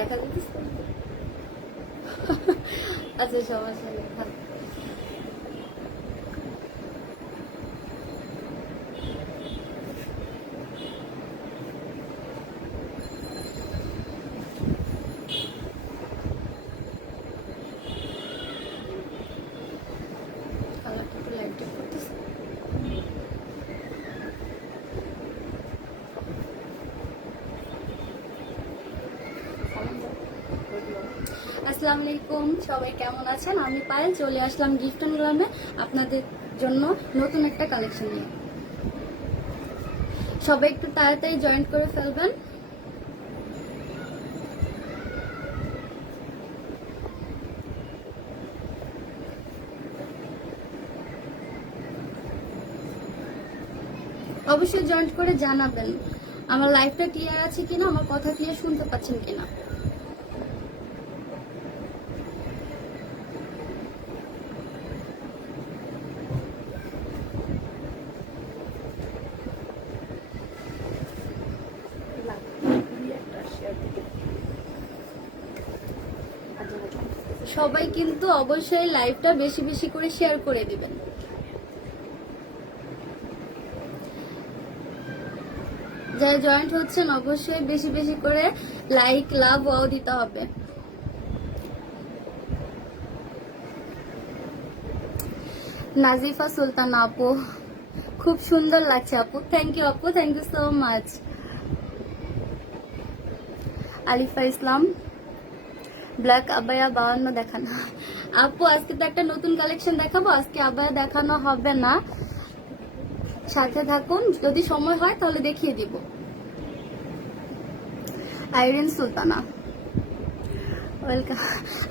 দেখা যাচ্ছে। আচ্ছা সমস্যা নেই, থাক। কালারটা একটু লাইট করতেছে। আসসালামু আলাইকুম, সবাই কেমন আছেন? আমি পায়েল, চলে আসলাম গিফট অ্যান্ড গ্রামে আপনাদের জন্য নতুন একটা কালেকশন নিয়ে। সবাই একটু তাড়াতাড়ি জয়েন করে ফেলবেন। অবশ্যই জয়েন করে জানাবেন আমার লাইফটা ক্লিয়ার আছে কিনা, আমার কথা ক্লিয়ার শুনতে পাচ্ছেন কিনা। সবাই কিন্তু অবশ্যই লাইভটা বেশি বেশি করে শেয়ার করে দিবেন। যারা জয়েন্ট হচ্ছেন অবশ্যই বেশি বেশি করে লাইক, লাভ, ওয়াও দিতে হবে। নাজিফা সুলতান আপু, খুব সুন্দর লাগছে আপু, থ্যাংক ইউ আপু, thank you so much. Alifa Islam, black আবায়া 52 দেখানো। আপু আজকে তো একটা নতুন কালেকশন দেখাবো, আজকে আবায়া দেখানো হবে না, সাথে থাকুন, যদি সময় হয় তাহলে দেখিয়ে দিব। আইরিন সুলতানা, ওয়েলকাম।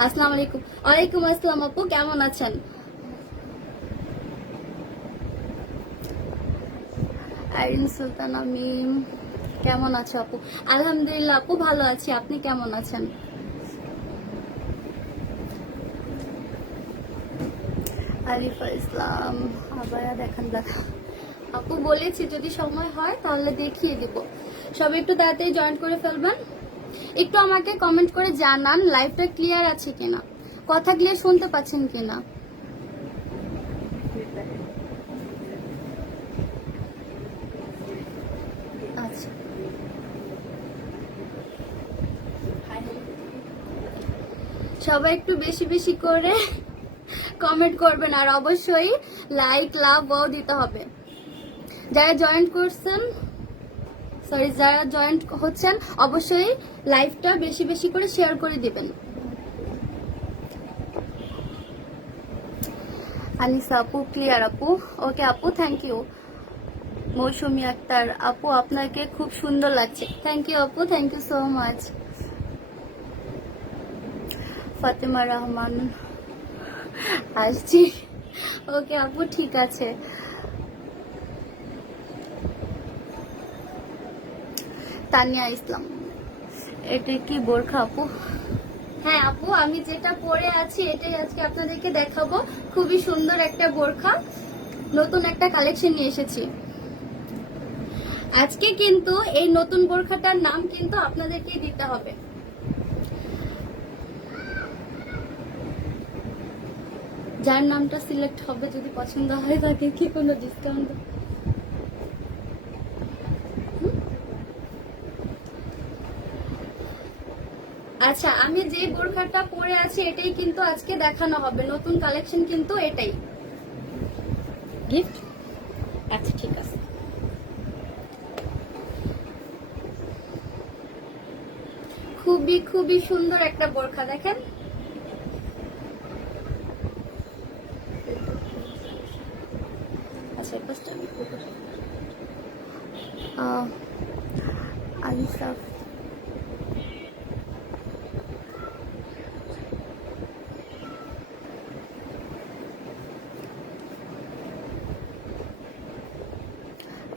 আসসালামু আলাইকুম। ওয়ালাইকুম আসসালাম আপু, কেমন আছেন? আইরিন সুলতানা মিম, কেমন আছো আপু? আলহামদুলিল্লাহ আপু, ভালো আছি, আপনি কেমন আছেন? আলিফা ইসলাম, আবায়া দেখান দেখা। আপু বলেছি যদি সময় হয় তাহলে দেখিয়ে দিব। সবাই একটু তাড়াতাড়ি জয়েন করে ফেলবেন। একটু আমাকে কমেন্ট করে জানান লাইভটা ক্লিয়ার আছে কিনা, কথা ক্লিয়ার শুনতে পাচ্ছেন কিনা। আচ্ছা, সবাই একটু বেশি বেশি করে কমেন্ট করবেন, আর অবশ্যই লাইক, লাভ, ওয়াও দিতে হবে। যারা জয়েন করছেন, সরি যারা জয়েন হচ্ছেন অবশ্যই লাইভটা বেশি বেশি করে শেয়ার করে দিবেন। আনিসা আপু, ক্লিয়ার আপু, ওকে আপু, থ্যাংক ইউ। মৌসুমী আক্তার আপু, আপনাকে খুব সুন্দর লাগছে, থ্যাংক ইউ আপু, thank you so much. Fatema Rahman, আসছি, ওকে আপু, ঠিক আছে। তানিয়া ইসলাম, এটা কি বোরখা আপু? হ্যাঁ আপু, আমি যেটা পরে আছি এটাই আজকে আপনাদেরকে দেখাবো। খুবই সুন্দর একটা বোরখা, নতুন একটা কালেকশন নিয়ে এসেছি আজকে। কিন্তু এই নতুন বোরখাটার নাম কিন্তু আপনাদেরকে দিতে হবে। যার নামটা সিলেক্ট হবে, যদি পছন্দ হয় তাকে কি কোনো ডিসকাউন্ট? আচ্ছা, আমি যে বোরখাটা পরে আছি এটাই কিন্তু আজকে দেখানো হবে, নতুন কালেকশন কিন্তু এটাই গিফট। আচ্ছা ঠিক আছে। খুবই খুবই সুন্দর একটা বোরখা, দেখেন। আচ্ছা আলিসাফ,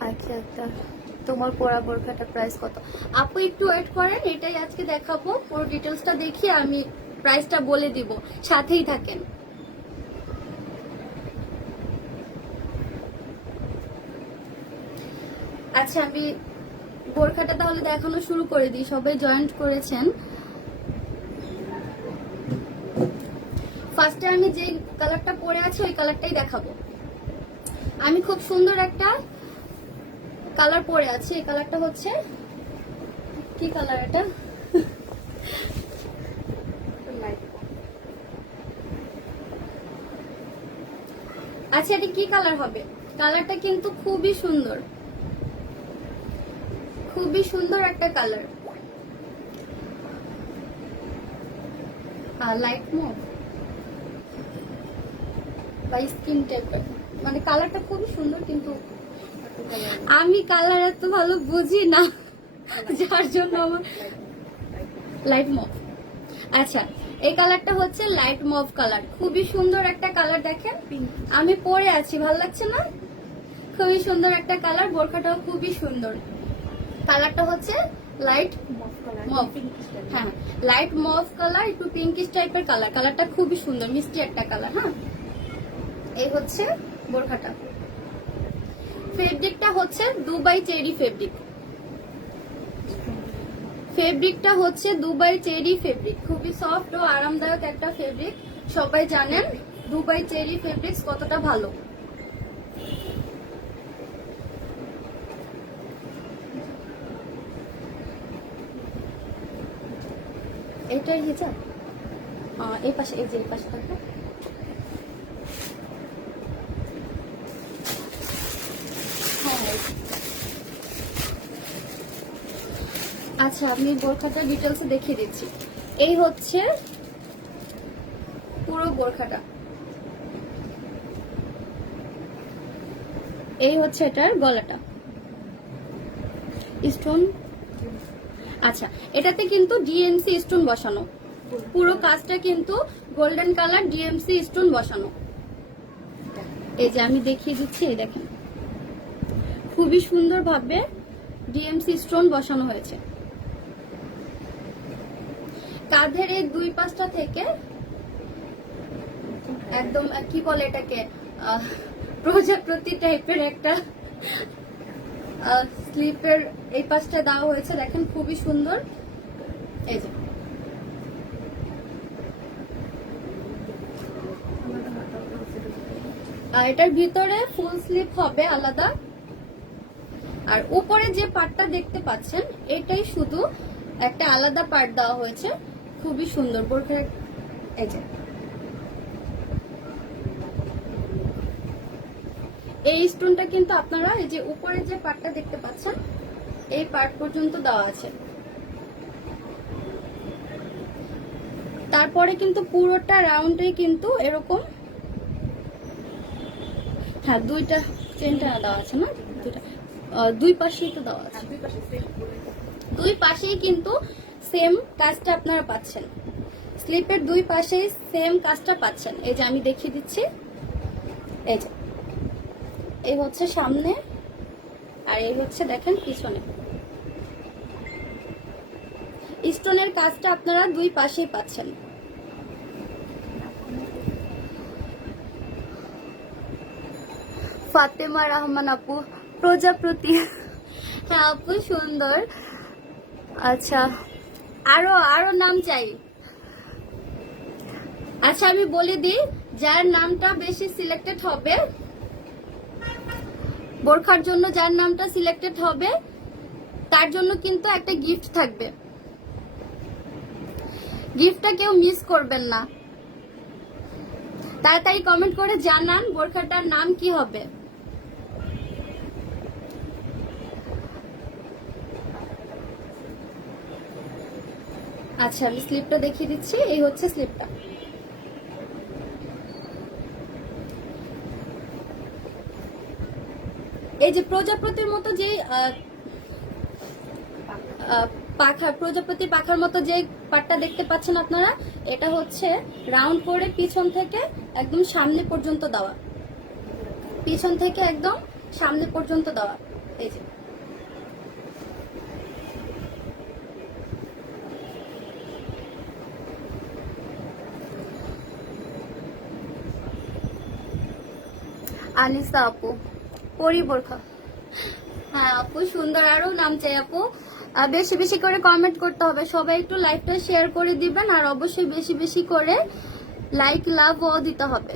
আচ্ছা একটা তোমার পরা বোরখাটার প্রাইস কত? আপু একটু ওয়েট করেন, এটাই আজকে দেখাবো, পুরো ডিটেলসটা দেখিয়ে আমি প্রাইসটা বলে দিব, সাথেই থাকেন। আচ্ছা, আমি বোরখাটা তাহলে দেখানো শুরু করে দিই। সবাই জয়েন্ট করেছেন, ফার্স্টে আমি যে কালারটা পরে আছি ওই কালারটাই দেখাবো। আমি খুব সুন্দর একটা কালার পরে আছি, এই কালারটা হচ্ছে কি কালার এটা? আচ্ছা এটা কি কালার হবে? কালারটা কিন্তু খুবই সুন্দর, খুবই সুন্দর একটা কালার। লাইট মুভ বা স্কিন টাইপের, মানে কালারটা খুবই সুন্দর, কিন্তু আমি কালার এত ভালো বুঝি না, যার জন্য আমার লাইট মুভ। আচ্ছা এই কালারটা হচ্ছে লাইট মুভ কালার, খুবই সুন্দর একটা কালার। দেখেন আমি পরে আছি, ভালো লাগছে না? খুবই সুন্দর একটা কালার, বোরখাটাও খুবই সুন্দর। কালারটা হচ্ছে লাইট মভ, হ্যাঁ লাইট মভ কালার, একটু পিঙ্কিশ টাইপের কালার। কালারটা খুবই সুন্দর, মিষ্টি একটা কালার। হ্যাঁ এই হচ্ছে বোরখাটা। ফেব্রিকটা হচ্ছে দুবাই চেরি ফেব্রিক, ফেব্রিকটা হচ্ছে দুবাই চেরি ফেব্রিক, খুবই সফট ও আরামদায়ক একটা ফেব্রিক। সবাই জানেন দুবাই চেরি ফেব্রিক্স কতটা ভালো। এটাই হিজাব, এই পাশে, এই যে এই পাশে দেখো। আচ্ছা আমি বোরখাটা ডিটেলস দেখিয়ে দিচ্ছি। এই হচ্ছে পুরো বোরখাটা, এই হচ্ছে এটার গলাটা স্টোন। আচ্ছা এটাতে কিন্তু ডিএমসি স্টোন বসানো, পুরো কাজটা কিন্তু গোল্ডেন কালার ডিএমসি স্টোন বসানো। এই যে আমি দেখিয়ে দিচ্ছি, এই দেখেন খুবই সুন্দর ভাবে ডিএমসি স্টোন বসানো হয়েছে। কাঁধের এই দুই পাশটা থেকে একদম কি বলে এটাকে, প্রজাপতি টাইপের একটা স্লিপের এই পাশটা দেওয়া হয়েছে, দেখেন খুবই সুন্দর। এই যে এটার ভিতরে ফুল স্লিপ হবে আলাদা, আর উপরে যে পার্টটা দেখতে পাচ্ছেন এটাই শুধু একটা আলাদা পার্ট দেওয়া হয়েছে, খুবই সুন্দর বোরখার। এই যে এই স্টোনটা কিন্তু আপনারা এই যে উপরে যে পার্টটা দেখতে পাচ্ছেন এই পার্ট পর্যন্ত দেওয়া আছে। তারপরে কিন্তু পুরোটা রাউন্ডে কিন্তু এরকম, হ্যাঁ দুইটা চেনটা দেওয়া আছে না, দুইটা দুই পাশেই তো দেওয়া আছে, দুই পাশেই কিন্তু সেম কাজটা আপনারা পাচ্ছেন, স্লিপের দুই পাশেই সেম কাজটা পাচ্ছেন। এই যে আমি দেখিয়ে দিচ্ছি, এই যে এই হচ্ছে সামনে আর এই হচ্ছে দেখেন পিছনে। স্টোনের কাজটা আপনারা দুই পাশেই পাচ্ছেন। ফাতেমা রহমান আপু প্রজাপতি, হ্যাঁ আপু সুন্দর। আচ্ছা আরো নাম চাই। আচ্ছা আমি বলে দিই, যার নামটা বেশি সিলেক্টেড হবে বোরখার জন্য, যার নামটা সিলেক্টেড হবে তার জন্য কিন্তু একটা গিফট থাকবে, গিফটটা কেউ মিস করবেন না। তাড়াতাড়ি কমেন্ট করে জানান বোরখাটার নাম কি হবে। আচ্ছা আমি স্লিপটা দেখিয়ে দিচ্ছি, এই হচ্ছে স্লিপটা। এই যে প্রজাপতির মতো যে পাখা, প্রজাপতি পাখার মতো যে পাটটা দেখতে পাচ্ছেন আপনারা, এটা হচ্ছে রাউন্ড করে পিছন থেকে একদম সামনে পর্যন্ত দেওয়া, পিছন থেকে একদম সামনে পর্যন্ত দেওয়া। এই যে আনিসা আপু পরি বোরখা, হ্যাঁ আপু সুন্দর, আরো নাম চাই আপু। বেশি বেশি করে কমেন্ট করতে হবে, সবাই একটু লাইভটা শেয়ার করে দিবেন, আর অবশ্যই বেশি বেশি করে লাইক লাভ ও দিতে হবে।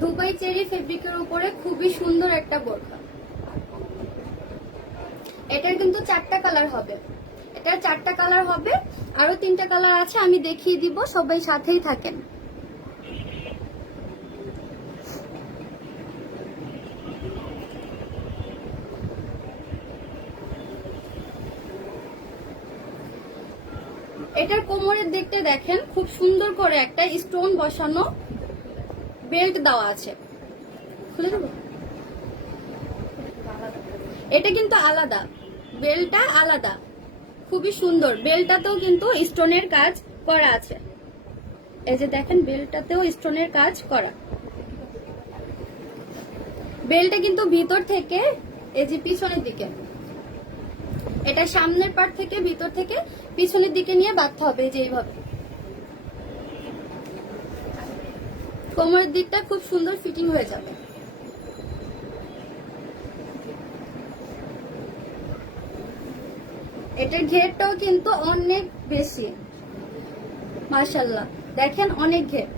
দুবাই চেরি ফেব্রিকের উপরে খুবই সুন্দর একটা বোরখা। এটার কিন্তু 4টা কালার হবে, এটার 4টা কালার হবে, আরো 3টা কালার আছে, আমি দেখিয়ে দিব, সবাই সাথেই থাকেন। এটার কোমরের দিকটা দেখেন, খুব সুন্দর করে একটা স্টোন বসানো বেল্ট দেওয়া আছে। খুলে দেবো, এটা কিন্তু আলাদা, বেল্টটা আলাদা, খুবই সুন্দর। বেল্টটাতেও কিন্তু স্টোনের কাজ করা আছে, এই যে দেখেন বেল্টটাতেও স্টোনের কাজ করা। বেল্টটা কিন্তু ভিতর থেকে এই যে পিছনের দিকে, এটা সামনের পার্ট থেকে ভিতর থেকে পিছনের দিকে নিয়ে বাঁধতে হবে, এই যে এইভাবে। কোমরের দিকটা খুব সুন্দর ফিটিং হয়ে যাবে। এটার ঘেরটাও কিন্তু অনেক বেশি, মাশাআল্লাহ দেখেন অনেক ঘের।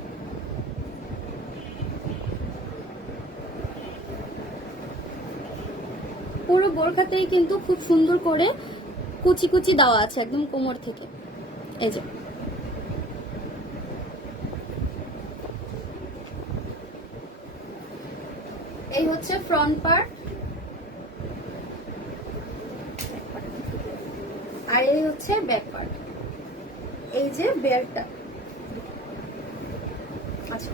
পুরো বোরখাতেই কিন্তু খুব সুন্দর করে কুচি কুচি দেওয়া আছে একদম কোমর থেকে, এই যে। এই হচ্ছে ফ্রন্ট পার্ট, আর এই হচ্ছে ব্যাক পার্ট, এই যে বেল্টটা। আচ্ছা,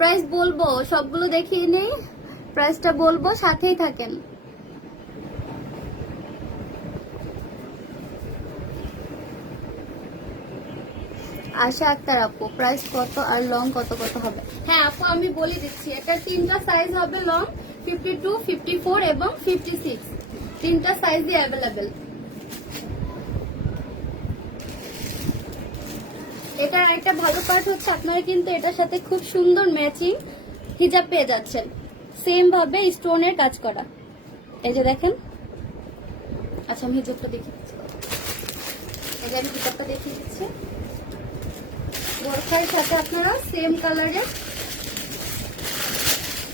প্রাইস বলবো, সবগুলো দেখিয়ে নেই, প্রাইসটা বলবো, সাথেই থাকেন। আশা আক্তার আপু, প্রাইস কত আর লং কত কত হবে? হ্যাঁ আপু, আমি বলে দিচ্ছি, এটা 3টা সাইজ হবে, লং 52, 54 এবং 56, 3টা সাইজই অ্যাভেলেবেল। এটার একটা ভালো পার্ট হচ্ছে আপনারা কিন্তু এটার সাথে খুব সুন্দর ম্যাচিং হিজাব পেয়ে যাচ্ছেন, সেম ভাবে স্টোনের কাজ করা, এই যে দেখেন। আচ্ছা, আমি হিজাবটা দেখিয়ে দিচ্ছি, এই যে আমি হিজাবটা দেখিয়ে দিচ্ছি। বোরখার সাথে আপনারা সেম কালারের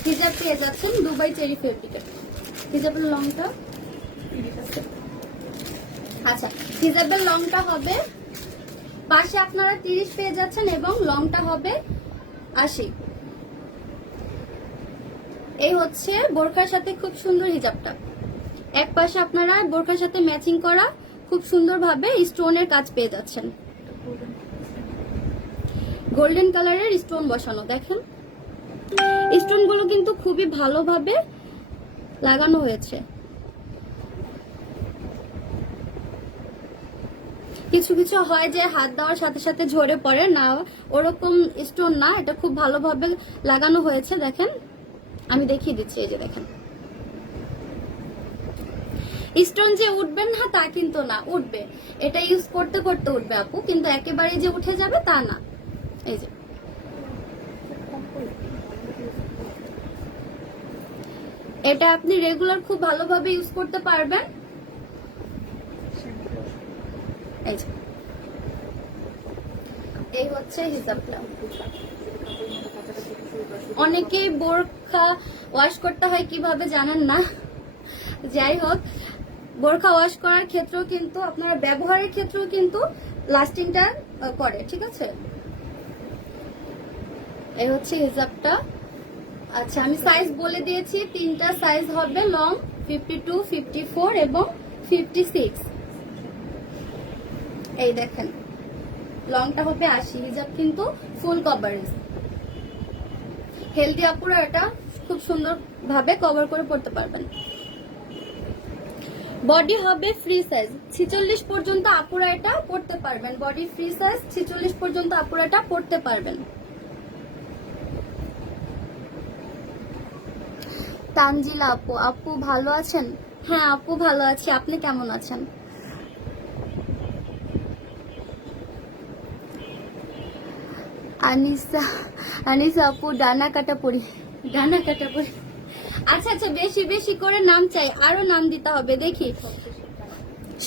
হিজাব পেয়ে যাচ্ছেন দুবাই চেরি ফেব্রিকের। হিজাবের লংটা, আচ্ছা হিজাবের লংটা হবে পাশে আপনারা 30 পেয়ে যাচ্ছেন এবং লংটা হবে 80। এই হচ্ছে বোরখার সাথে খুব সুন্দর হিজাবটা, এক পাশে আপনারা বোরখার সাথে ম্যাচিং করা খুব সুন্দরভাবে স্টোনের কাজ পেয়ে যাচ্ছেন, গোল্ডেন কালারের স্টোন বসানো। দেখেন স্টোন গুলো কিন্তু খুবই ভালোভাবে লাগানো হয়েছে, কিছু কিছু হয় যে হাত দেওয়ার সাথে সাথে ঝরে পড়ে না, ওরকম স্টোন না, এটা খুব ভালোভাবে লাগানো হয়েছে। দেখেন আমি দেখিয়ে দিচ্ছি, এই যে দেখেন। স্টোন যে উঠবেন না তা কিন্তু না, উঠবে, এটা ইউজ করতে করতে উঠবে আপু, কিন্তু একেবারে যে উঠে যাবে তা না। এই যে এটা আপনি রেগুলার খুব ভালোভাবে ইউজ করতে পারবেন। এই যে এই হচ্ছে হিজাবটা। অনেকেই বোরখা ওয়াশ করতে হয় কিভাবে জানেন না, যাই হোক বোরখা ওয়াশ করার ক্ষেত্রেও কিন্তু আপনারা ব্যবহারের ক্ষেত্রেও কিন্তু লাস্টিংটা করে, ঠিক আছে। এই হচ্ছে হিজাবটা। আচ্ছা আমি সাইজ বলে দিয়েছি, 3টা সাইজ হবে, লং 52, 54 এবং 56। এই দেখেন লংটা হবে 80, হিজাব কিন্তু ফুল কভারেজ। হেলদি আপুরা এটা খুব সুন্দর ভাবে কভার করে পড়তে পারবেন। বডি হবে ফ্রি সাইজ, 46 পর্যন্ত আপুরা এটা পড়তে পারবেন, বডি ফ্রি সাইজ 46 পর্যন্ত আপুরা এটা পড়তে পারবেন। তানজিলা আপু, আপু ভালো আছেন? হ্যাঁ আপু ভালো আছি, আপনি কেমন আছেন? আনিসা, আনিসা আপু ডানা কাটা পড়ি, ডানা কাটা পড়ি। আচ্ছা আচ্ছা, বেশি বেশি করে নাম চাই, আরো নাম দিতে হবে। দেখি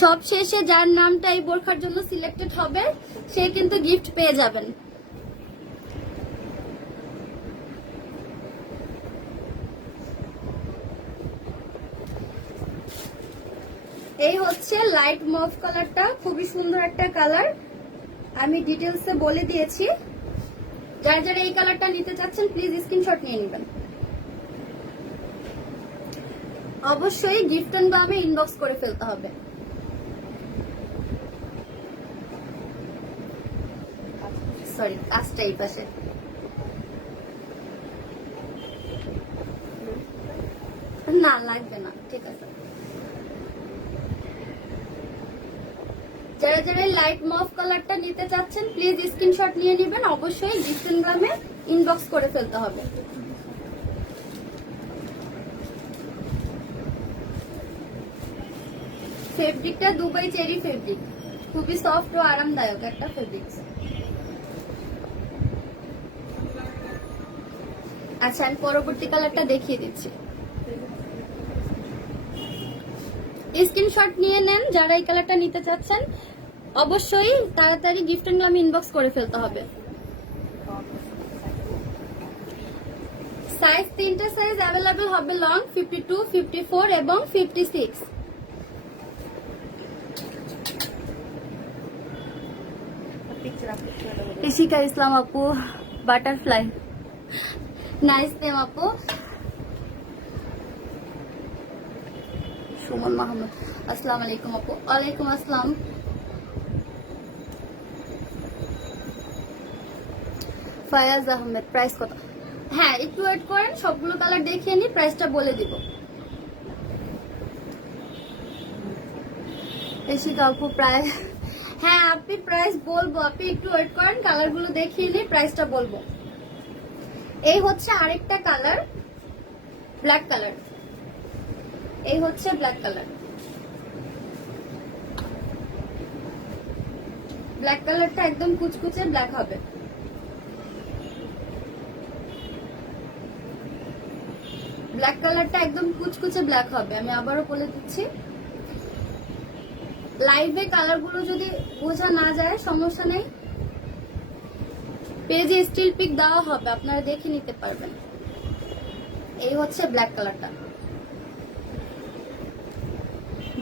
সব শেষে যার নামটা এই বোরখার জন্য সিলেক্টেড হবে সে কিন্তু গিফট পেয়ে যাবেন। এই হচ্ছে লাইট মভ কালারটা, খুবই সুন্দর একটা কালার, আমি ডিটেলসে বলে দিয়েছি। যারা যারা এই কালারটা নিতে চাচ্ছেন প্লিজ স্ক্রিনশট নিয়ে নেবেন। অবশ্যই গিফট এন্ড গ্লামে ইনবক্স করে ফেলতে হবে। সরি, কাজটা এই পাশে। না লাগবে না, ঠিক আছে। যারা যারা লাইট মভ কালারটা নিতে চাচ্ছেন প্লিজ স্ক্রিনশট নিয়ে নেবেন। অবশ্যই গিফট এন্ড গ্লামে ইনবক্স করে ফেলতে হবে। ফেব্রিকটা দুবাই চেরি ফেব্রিক, খুবই সফট ও আরামদায়ক একটা ফেব্রিক। আচ্ছা, আমি পরবর্তী কালারটা দেখিয়ে দিচ্ছি। স্ক্রিনশট নিয়ে নেন যারা এই কালারটা নিতে চাচ্ছেন, অবশ্যই তাড়াতাড়ি গিফট এন্ড গ্লামে ইনবক্স করে ফেলতে হবে। সাইজ, তিনটা সাইজ অ্যাভেলেবেল হবে, লং 52, 54 এবং 56। ইশিকা ইসলাম আপু বাটারফ্লাই, নাইস নেম আপু। সুমন মাহমুদ, আসসালামু আলাইকুম আপু। ওয়ালাইকুম আসসালাম। ফায়াজ আহমেদ, প্রাইস কত? হ্যাঁ, একটু ওয়েট করেন, সবগুলো কালার দেখিয়ে নি, প্রাইসটা বলে দিব। ইশিকা আপু প্রায়, হ্যাঁ আপনি প্রাইস বলবো, আপনি একটু ওয়েট করেন, কালারগুলো দেখিয়ে নি, প্রাইসটা বলবো। এই হচ্ছে আরেকটা কালার, ব্ল্যাক কালার। এই হচ্ছে ব্ল্যাক কালার। ব্ল্যাক কালারটা একদম কুচকুচে ব্ল্যাক হবে। ব্ল্যাক কালারটা একদম কুচকুচে ব্ল্যাক হবে, আমি আবারও বলে দিচ্ছি। লাইভে কালারগুলো যদি বোঝা না যায় সমস্যা নেই, পেজে স্টিল পিক দেওয়া হবে, আপনারা দেখে নিতে পারবেন। এই হচ্ছে ব্ল্যাক কালারটা।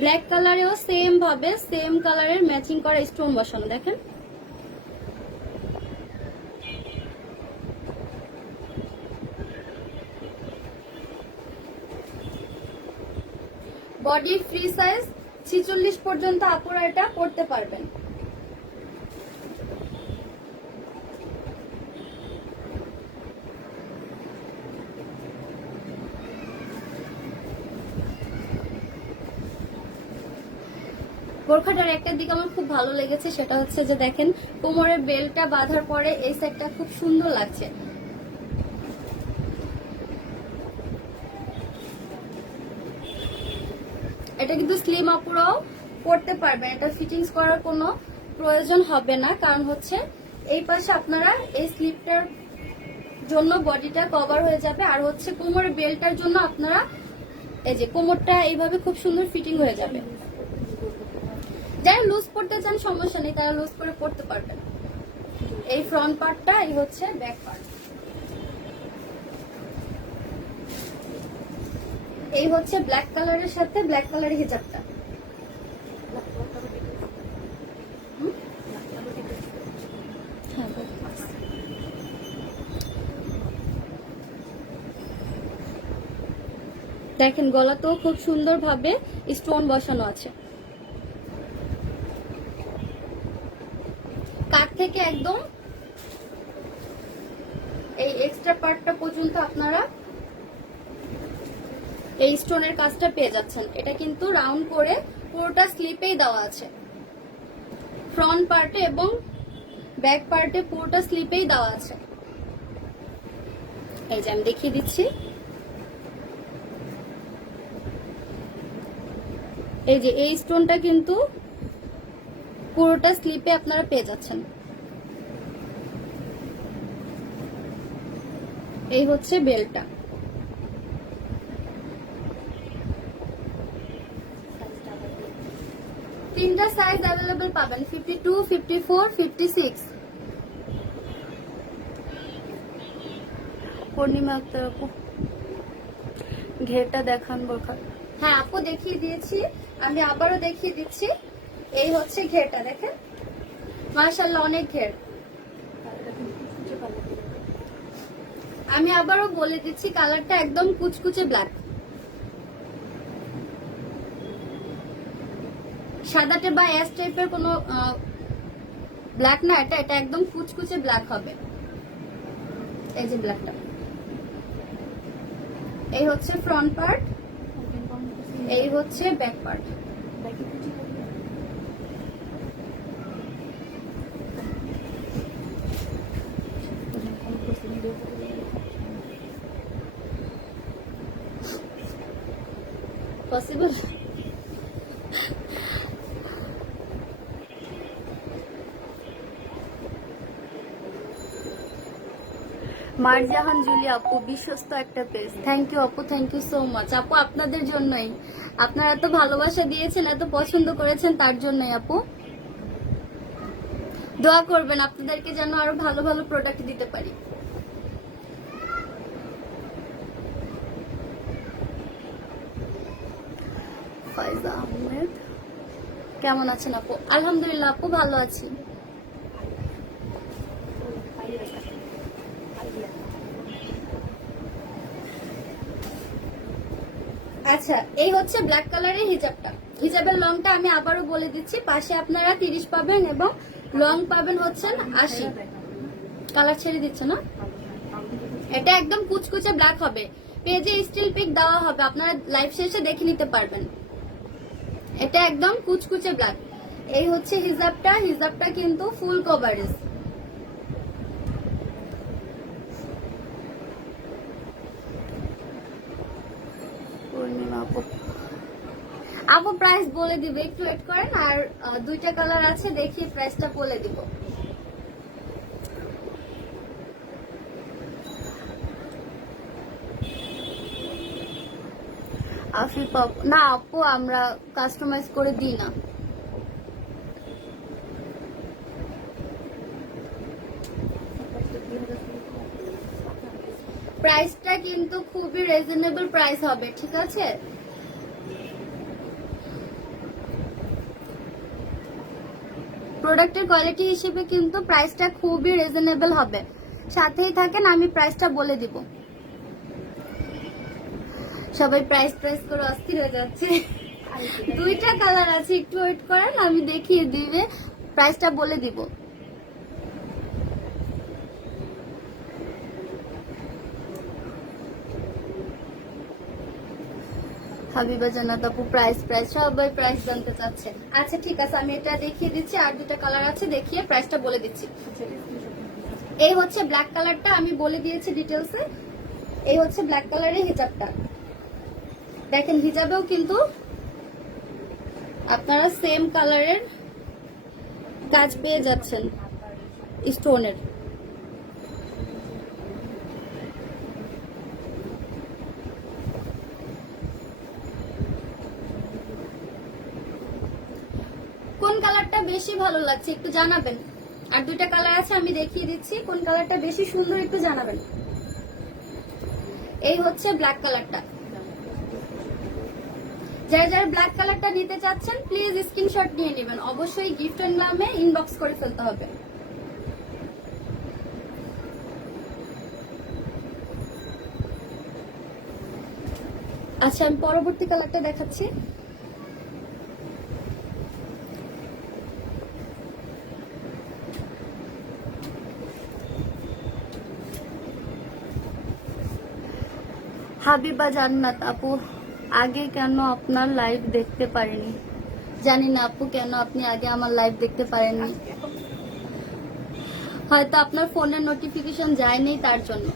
ব্ল্যাক কালারেও সেম ভাবে সেম কালারের ম্যাচিং করা স্টোন বসানো, দেখেন। বডি ফ্রি সাইজ 46 পর্যন্ত আপুরা এটা পড়তে পারবেন। বোরখাটার একটা দিক আমার খুব ভালো লেগেছে, সেটা হচ্ছে যে দেখেন কোমরের বেল্টটা বাঁধার পরে এই সাইডটা খুব সুন্দর লাগছে। এটা কিন্তু স্লিম আপুরাও পড়তে পারবেন, এটা ফিটিংস করার কোনো প্রয়োজন হবে না, কারণ হচ্ছে এই পাশে আপনারা এই স্লিপটার জন্য বডিটা কভার হয়ে যাবে, আর হচ্ছে কোমরের বেল্টটার জন্য আপনারা এই যে কোমরটা এইভাবে খুব সুন্দর ফিটিং হয়ে যাবে। যারা লুজ পড়তে চান সমস্যা নেই, তারা লুজ করে পড়তে পারবেন। এই ফ্রন্ট পার্টটা, এই হচ্ছে ব্যাক পার্ট। এই হচ্ছে ব্ল্যাক কালারের সাথে ব্ল্যাক কালারের হিজাবটা। দেখেন গলাতেও খুব সুন্দর ভাবে স্টোন বসানো আছে। কাট থেকে একদম এই এক্সট্রা পার্টটা পর্যন্ত আপনারা এই স্টোনের কাজটা পেয়ে যাচ্ছেন। এটা কিন্তু রাউন্ড করে পুরোটা স্লিপেই দেওয়া আছে, ফ্রন্ট পার্টে এবং ব্যাক পার্টে পুরোটা স্লিপেই দেওয়া আছে। এই যে আমি দেখিয়ে দিচ্ছি, এই যে এই স্টোনটা কিন্তু পুরোটা স্লিপে আপনারা পেয়ে যাচ্ছেন। এই হচ্ছে বেলটা। তিনটা সাইজ অ্যাভেলেবল পাবেন, 52, 54, 56। পূর্ণিমা আক্তার আপু ঘেরটা দেখান বোরখা। হ্যাঁ আপু দেখিয়ে দিয়েছি, আমি আবারও দেখিয়ে দিচ্ছি। এই হচ্ছে ঘেরটা, দেখেন মাশাআল্লাহ অনেক ঘের। আমি আবারও বলে দিচ্ছি, কালারটা একদম কুচকুচে ব্ল্যাক, সাদাটে বা অ্যাশ টাইপের কোনো ব্ল্যাক না, এটা একদম কুচকুচে ব্ল্যাক হবে। এই যে ব্ল্যাকটা, এই হচ্ছে ফ্রন্ট পার্ট, এই হচ্ছে ব্যাক পার্ট। পসিবল? মারজাহান জুলি আপু বিশ্বস্ত একটা পেজ, থ্যাংক ইউ আপু, থ্যাংক ইউ সো মাচ আপু, আপনাদের জন্যই, আপনারা এত ভালোবাসা দিয়েছেন, এত পছন্দ করেছেন, তার জন্যই আপু। দোয়া করবেন আপনাদেরকে যেন আরো ভালো ভালো প্রোডাক্ট দিতে পারি। ফাইজা আহমেদ কেমন আছেন আপু? আলহামদুলিল্লাহ আপু ভালো আছি। আচ্ছা, এই হচ্ছে ব্ল্যাক কালারের হিজাবটা। হিজাবের লংটা আমি আবারও বলে দিচ্ছি, পাশে আপনারা 30 পাবেন এবং লং পাবেন হচ্ছেন 80। কালার ছেড়ে দিচ্ছে না, এটা একদম কুচকুচে ব্ল্যাক হবে। পেজে স্টিল পিক দেওয়া হবে, আপনারা লাইভ শেষে দেখে নিতে পারবেন। এটা একদম কুচকুচে ব্ল্যাক। এই হচ্ছে হিজাবটা, হিজাবটা কিন্তু ফুল কভারেজ। আপু প্রাইস বলে দিবে, একটু ওয়েট করেন। আর দুইটা কালার আছে, দেখি প্রাইসটা বলে দিব। আফিফ আপু, না আপু আমরা কাস্টমাইজ করে দিই না। প্রাইসটা কিন্তু খুবই রিজনেবল প্রাইস হবে, ঠিক আছে? প্রোডাক্টের কোয়ালিটি হিসেবে কিন্তু প্রাইসটা খুবই রিজনেবল হবে। সাথেই থাকেন, আমি প্রাইসটা বলে দিব। সবাই প্রাইস প্রাইস করে অস্থির হয়ে যাচ্ছে। দুইটা কালার আছে, একটু ওয়েট করেন, আমি দেখিয়ে দিবে, প্রাইসটা বলে দিব। হাবিবা জান্নাত আপু প্রাইস প্রাইস সবাই প্রাইস জানতে চাচ্ছেন। আচ্ছা ঠিক আছে, আমি এটা দেখিয়ে দিচ্ছি, আর দুটো কালার আছে, দেখিয়ে প্রাইসটা বলে দিচ্ছি। এই হচ্ছে ব্ল্যাক কালারটা, আমি বলে দিয়েছি ডিটেলসে। এই হচ্ছে ব্ল্যাক কালারের হিজাবটা, দেখেন হিজাবেও কিন্তু আপনারা সেম কালারের কাজ পেয়ে যাচ্ছেন স্টোনের। কোন কালারটা বেশি ভালো লাগছে একটু জানাবেন। আর দুইটা কালার আছে, আমি দেখিয়ে দিচ্ছি কোন কালারটা বেশি সুন্দর, একটু জানাবেন। এই হচ্ছে ব্ল্যাক কালারটা। যারা যারা ব্ল্যাক কালারটা নিতে চাচ্ছেন প্লিজ স্ক্রিনশট নিয়ে নেবেন, অবশ্যই গিফটের নামে ইনবক্স করে ফেলতে হবে। আচ্ছা আমি পরবর্তী কালারটা দেখাচ্ছি। হাবিবা জান্নাত আপু, আগে কেন আপনার লাইভ দেখতে পারেনি? জানি না আপু কেন আপনি আগে আমার লাইভ দেখতে পারেননি, হয়তো আপনার ফোনের নোটিফিকেশন যায়নি তার জন্য।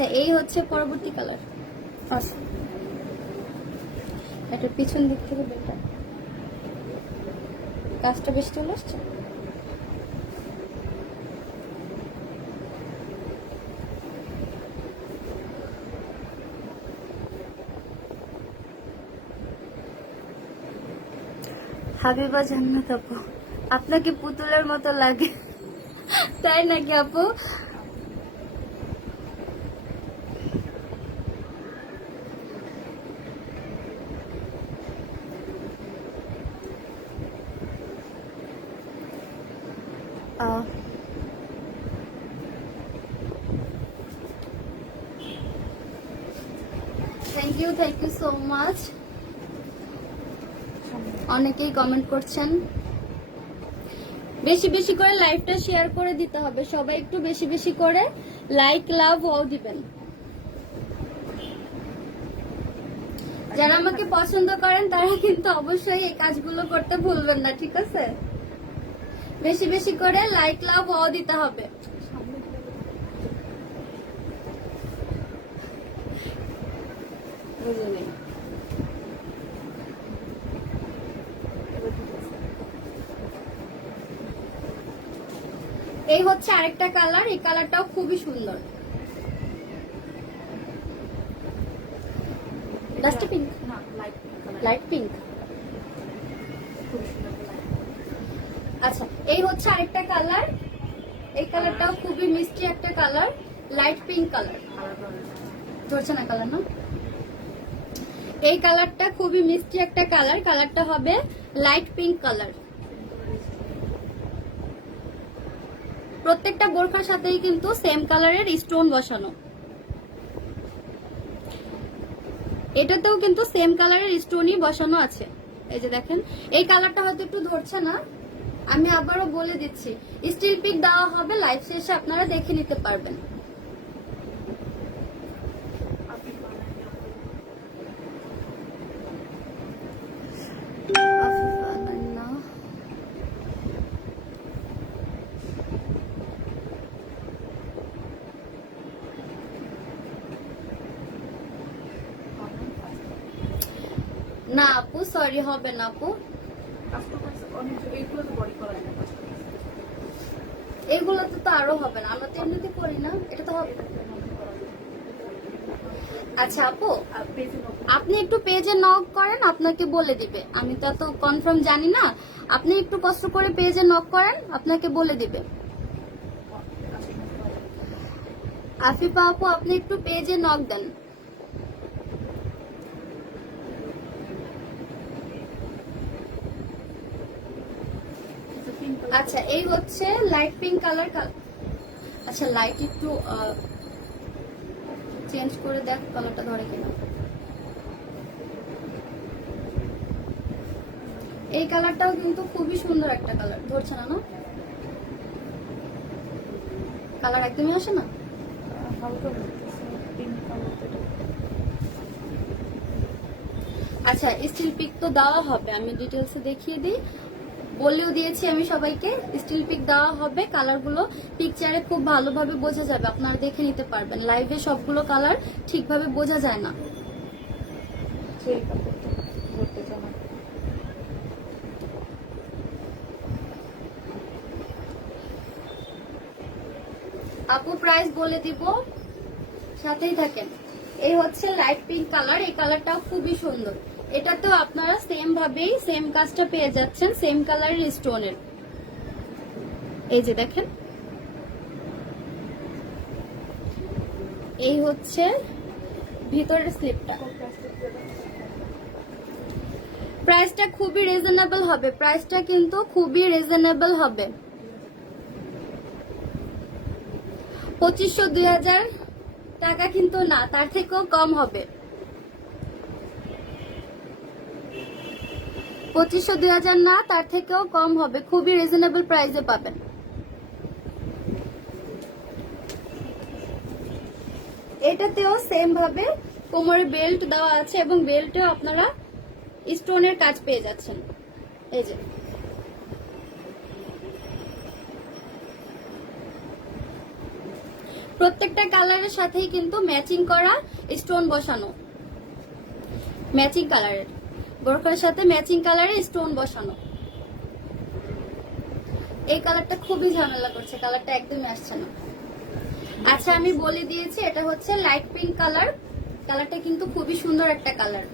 আচ্ছা, এই হচ্ছে পরবর্তী কালার। আচ্ছা, এটা পিছন দিক থেকে বেটা কাজটা বেশি চলে আসছে। হাবিবা জান্নাত আপু, আপনাকে পুতুলের মতো লাগে। তাই নাকি আপু? Thank you so much. অনেকেই কমেন্ট করছেন। বেশি বেশি করে লাইভটা শেয়ার করে দিতে হবে, সবাই একটু বেশি বেশি করে লাইক লাভ ও দিবেন। যারা আমাকে পছন্দ করেন তারা কিন্তু অবশ্যই এই কাজগুলো করতে ভুলবেন না, ঠিক আছে? বেশি বেশি করে লাইক লাভ ও দিতে হবে। এই হচ্ছে আরেকটা কালার, এই কালারটাও খুবই সুন্দর। Dust pink, light pink. আচ্ছা, এই হচ্ছে আরেকটা কালার, এই কালারটাও খুবই মিষ্টি একটা কালার, লাইট পিঙ্ক কালার। ধরছে না কালার না? এই কালারটা খুবই মিষ্টি একটা কালার, কালারটা হবে লাইট পিঙ্ক কালার। প্রত্যেকটা বোরখার সাথেই কিন্তু সেম কালারের স্টোন বসানো। এটাতেও কিন্তু সেম কালারের স্টোনই বসানো আছে। এই যে দেখেন, এই কালারটা হয়তো একটু ধরছে না, আমি আবারও বলে দিচ্ছি, স্টিল পিক দেওয়া হবে, লাইভ শেষে আপনারা দেখে নিতে পারবেন। না আপু, সরি, হবে না আপু। এগুলোতে তো আরো হবে না, আমরা তো এমনিতে করি না, এটা তো হবে। আচ্ছা আপু, আপনি একটু পেজে নক করেন, আপনাকে বলে দিবে। আমি তো এত কনফার্ম জানি না, আপনি একটু কষ্ট করে পেজে নক করেন, আপনাকে বলে দিবে। আফিফা আপু, আপনি একটু পেজে নক দেন। আচ্ছা, এই হচ্ছে লাইট পিঙ্ক কালার। আচ্ছা, লাইট একটু চেঞ্জ করে দেখ কালারটা ধরে কিনা। এই কালারটাও কিন্তু খুবই সুন্দর একটা কালার, ধরছে না? না কালার একদমই আসে না। আচ্ছা, স্টিল পিক তো দেওয়া হবে, আমি ডিটেলসে দেখিয়ে দিই, বলেও দিয়েছি আমি সবাইকে। স্টিল পিক দেওয়া হবে, কালারগুলো পিকচারে খুব ভালোভাবে বোঝা যাবে, আপনারা দেখে নিতে পারবেন। লাইভে সবগুলো কালার ঠিকভাবে বোঝা যায় না। আপু প্রাইস বলে দিব, সাথেই থাকেন। এই হচ্ছে লাইট পিঙ্ক কালার, এই কালারটাও খুবই সুন্দর। এটাতেও আপনারা সেম ভাবেই সেম কাজটা পেয়ে যাচ্ছেন, সেম কালারের স্টোনের। এই যে দেখেন, এই হচ্ছে ভিতরের স্লিপটা। প্রাইসটা খুবই রিজনেবল হবে, প্রাইসটা কিন্তু খুবই রিজনেবল হবে। 2500-2000 টাকা কিন্তু না, তার থেকেও কম হবে। 2500-2000 না, তার থেকেও কম হবে, খুবই রিজনেবল প্রাইসে পাবেন। এটাতেও সেম ভাবে কোমরে বেল্ট দেওয়া আছে এবং বেল্টেও আপনারা স্টোনের কাজ পেয়ে যাচ্ছেন। এই যে প্রত্যেকটা কালারের সাথেই কিন্তু ম্যাচিং করা স্টোন বসানো, ম্যাচিং কালারের বোরখার সাথে ম্যাচিং কালারের স্টোন বসানো। এই কালারটা খুবই ঝামেলা করছে, কালারটা একদমই আসছে না। আচ্ছা আমি বলে দিয়েছি, এটা হচ্ছে লাইট পিঙ্ক কালার। কালারটা কিন্তু খুবই সুন্দর একটা কালার।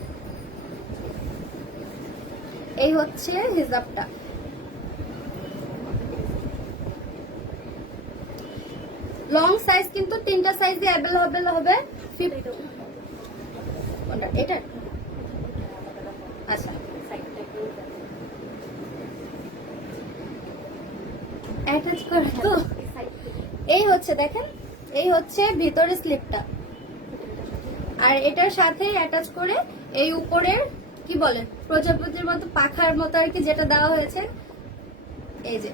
এই হচ্ছে হিজাবটা। লং সাইজ কিন্তু 3টা সাইজে অ্যাভেলেবল হবে। এটা আচ্ছা অ্যাটাচ করে তো। এই হচ্ছে দেখেন, এই হচ্ছে ভিতরের স্লিপটা, আর এটার সাথে অ্যাটাচ করে এই উপরের কি বলে প্রজাপতির মতো পাখার মতো আর কি যেটা দেওয়া হয়েছে, এই যে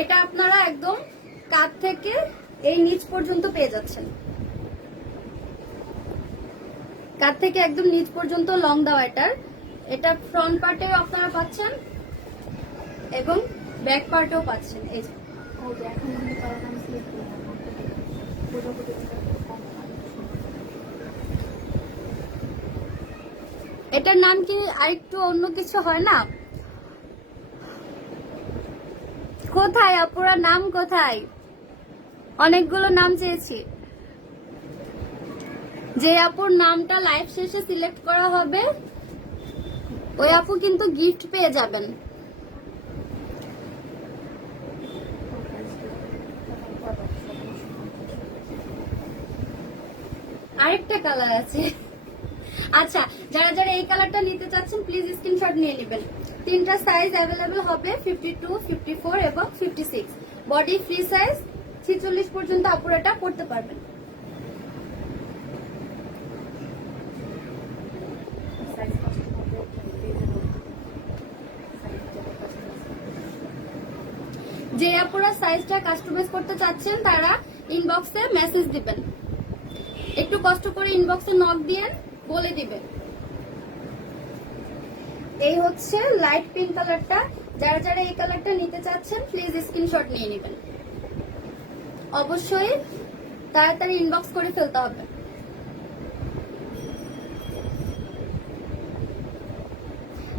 এটা আপনারা একদম কাঁধ থেকে এই নিচ পর্যন্ত পেয়ে যাচ্ছেন। কাঁধ থেকে একদম নিচ পর্যন্ত লং দেওয়া এটার। এটা ফ্রন্ট পার্টেও আপনারা পাচ্ছেন এবং ব্যাক পার্টেও পাচ্ছেন। এই যে এটার নাম কি আরেকটু অন্য কিছু হয় না? কোথায় আপুরা, নাম কোথায়? অনেকগুলো নাম চেয়েছি। যে আপুর নামটা লাইভ শেষে সিলেক্ট করা হবে ওই আপু কিন্তু গিফট পেয়ে যাবেন। আরেকটা কালার আছে। আচ্ছা যারা যারা এই কালারটা নিতে চাচ্ছেন প্লিজ স্ক্রিনশট নিয়ে নেবেন। 3টা সাইজ অ্যাভেলেবল হবে, 52, 54 এবং 56। বডি ফ্রি সাইজ 46 পর্যন্ত আপুরা এটা পড়তে পারবেন। যে আপুরা সাইজটা কাস্টমাইজ করতে চাচ্ছেন তারা ইনবক্সে মেসেজ দিবেন, একটু কষ্ট করে ইনবক্সে নক দিয়ে বলে দিবেন। এই হচ্ছে লাইট পিঙ্ক কালারটা। যারা যারা এই কালারটা নিতে চাচ্ছেন প্লিজ স্ক্রিনশট নিয়ে নেবেন। অবশ্যই তাড়াতাড়ি ইনবক্স করে ফেলতে হবে।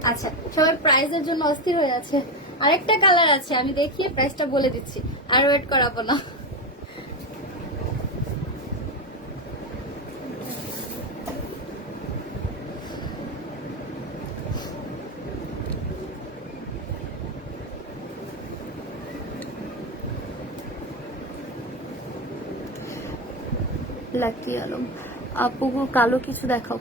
আচ্ছা সবাই প্রাইজের জন্য অস্থির হয়ে আছে। আরেকটা কালার আছে, আমি দেখিয়ে প্রাইসটা বলে দিচ্ছি, আর ওয়েট করাবো না। লাকি আলম আপু কালো কিছু দেখাও।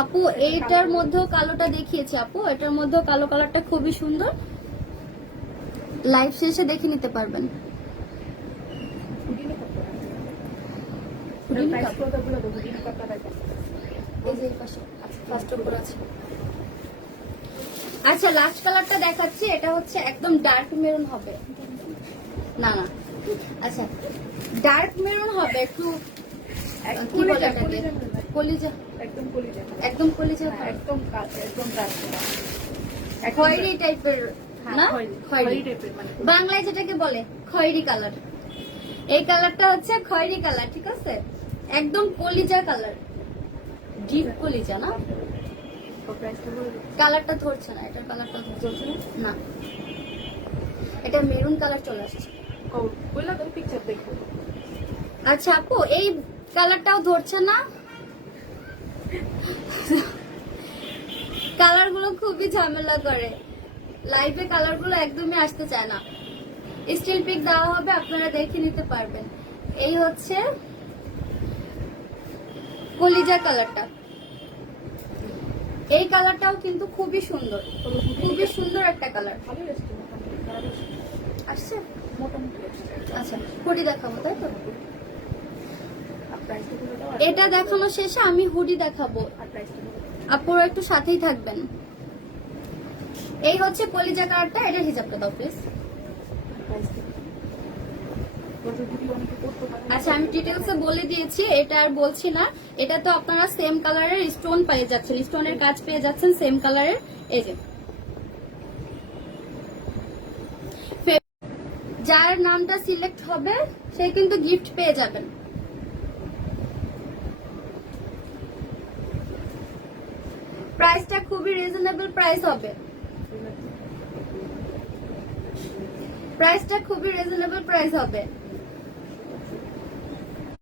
আপু এইটার মধ্যেও কালোটা দেখিয়েছি আপু, এটার মধ্যেও কালো কালারটা খুবই সুন্দর, লাইভ শেষে দেখে নিতে পারবেন। আচ্ছা লাস্ট কালারটা দেখাচ্ছি, এটা হচ্ছে একদম ডার্ক মেরুন হবে। না না আচ্ছা ডার্ক মেরুন হবে, একটু কি বলে এটাকে, কলিজা, একদম কলিজা, একদম কলিজা, একদম একদম খয়েরি টাইপের না, খয়েরি টাইপের মানে বাংলায় যেটাকে বলে খয়েরি কালার। এই কালারটা হচ্ছে খয়েরি কালার, ঠিক আছে, একদম কলিজা কালার, ডিপ কলিজা না। কালারটা ধরছে না, এটার কালারটা ধরছে না, এটা মেরুন কালার চলে আসছে। আচ্ছা আপু এই কালারটাও ধরছে না, কালার গুলো খুবই ঝামেলা করে, লাইভে কালার গুলো একদমই আসতে চায় না। স্টিল পিক দেওয়া হবে, আপনারা দেখে নিতে পারবেন। এই হচ্ছে কলিজা কালারটা, এই কালারটাও কিন্তু খুবই সুন্দর, খুবই সুন্দর একটা কালার আসছে। আচ্ছা হুডি দেখাবো তাই তো, এটা দেখানো শেষে আমি হুডি দেখাবো, আপনারা একটু সাথেই থাকবেন। এই হচ্ছে কলিজা কালারটা, এটা হিজাবটা দাও প্লিজ। আচ্ছা আমি ডিটেলসে বলে দিয়েছি, এটা আর বলছি না। এটা তো আপনারা সেম কালারের স্টোন পেয়ে যাচ্ছেন, স্টোনের কাজ পেয়ে যাচ্ছেন সেম কালারের। এই যে যার নামটা সিলেক্ট হবে সে কিন্তু গিফট পেয়ে যাবেন। প্রাইসটা খুবই রিজনেবল প্রাইস হবে, প্রাইসটা খুবই রিজনেবল প্রাইস হবে।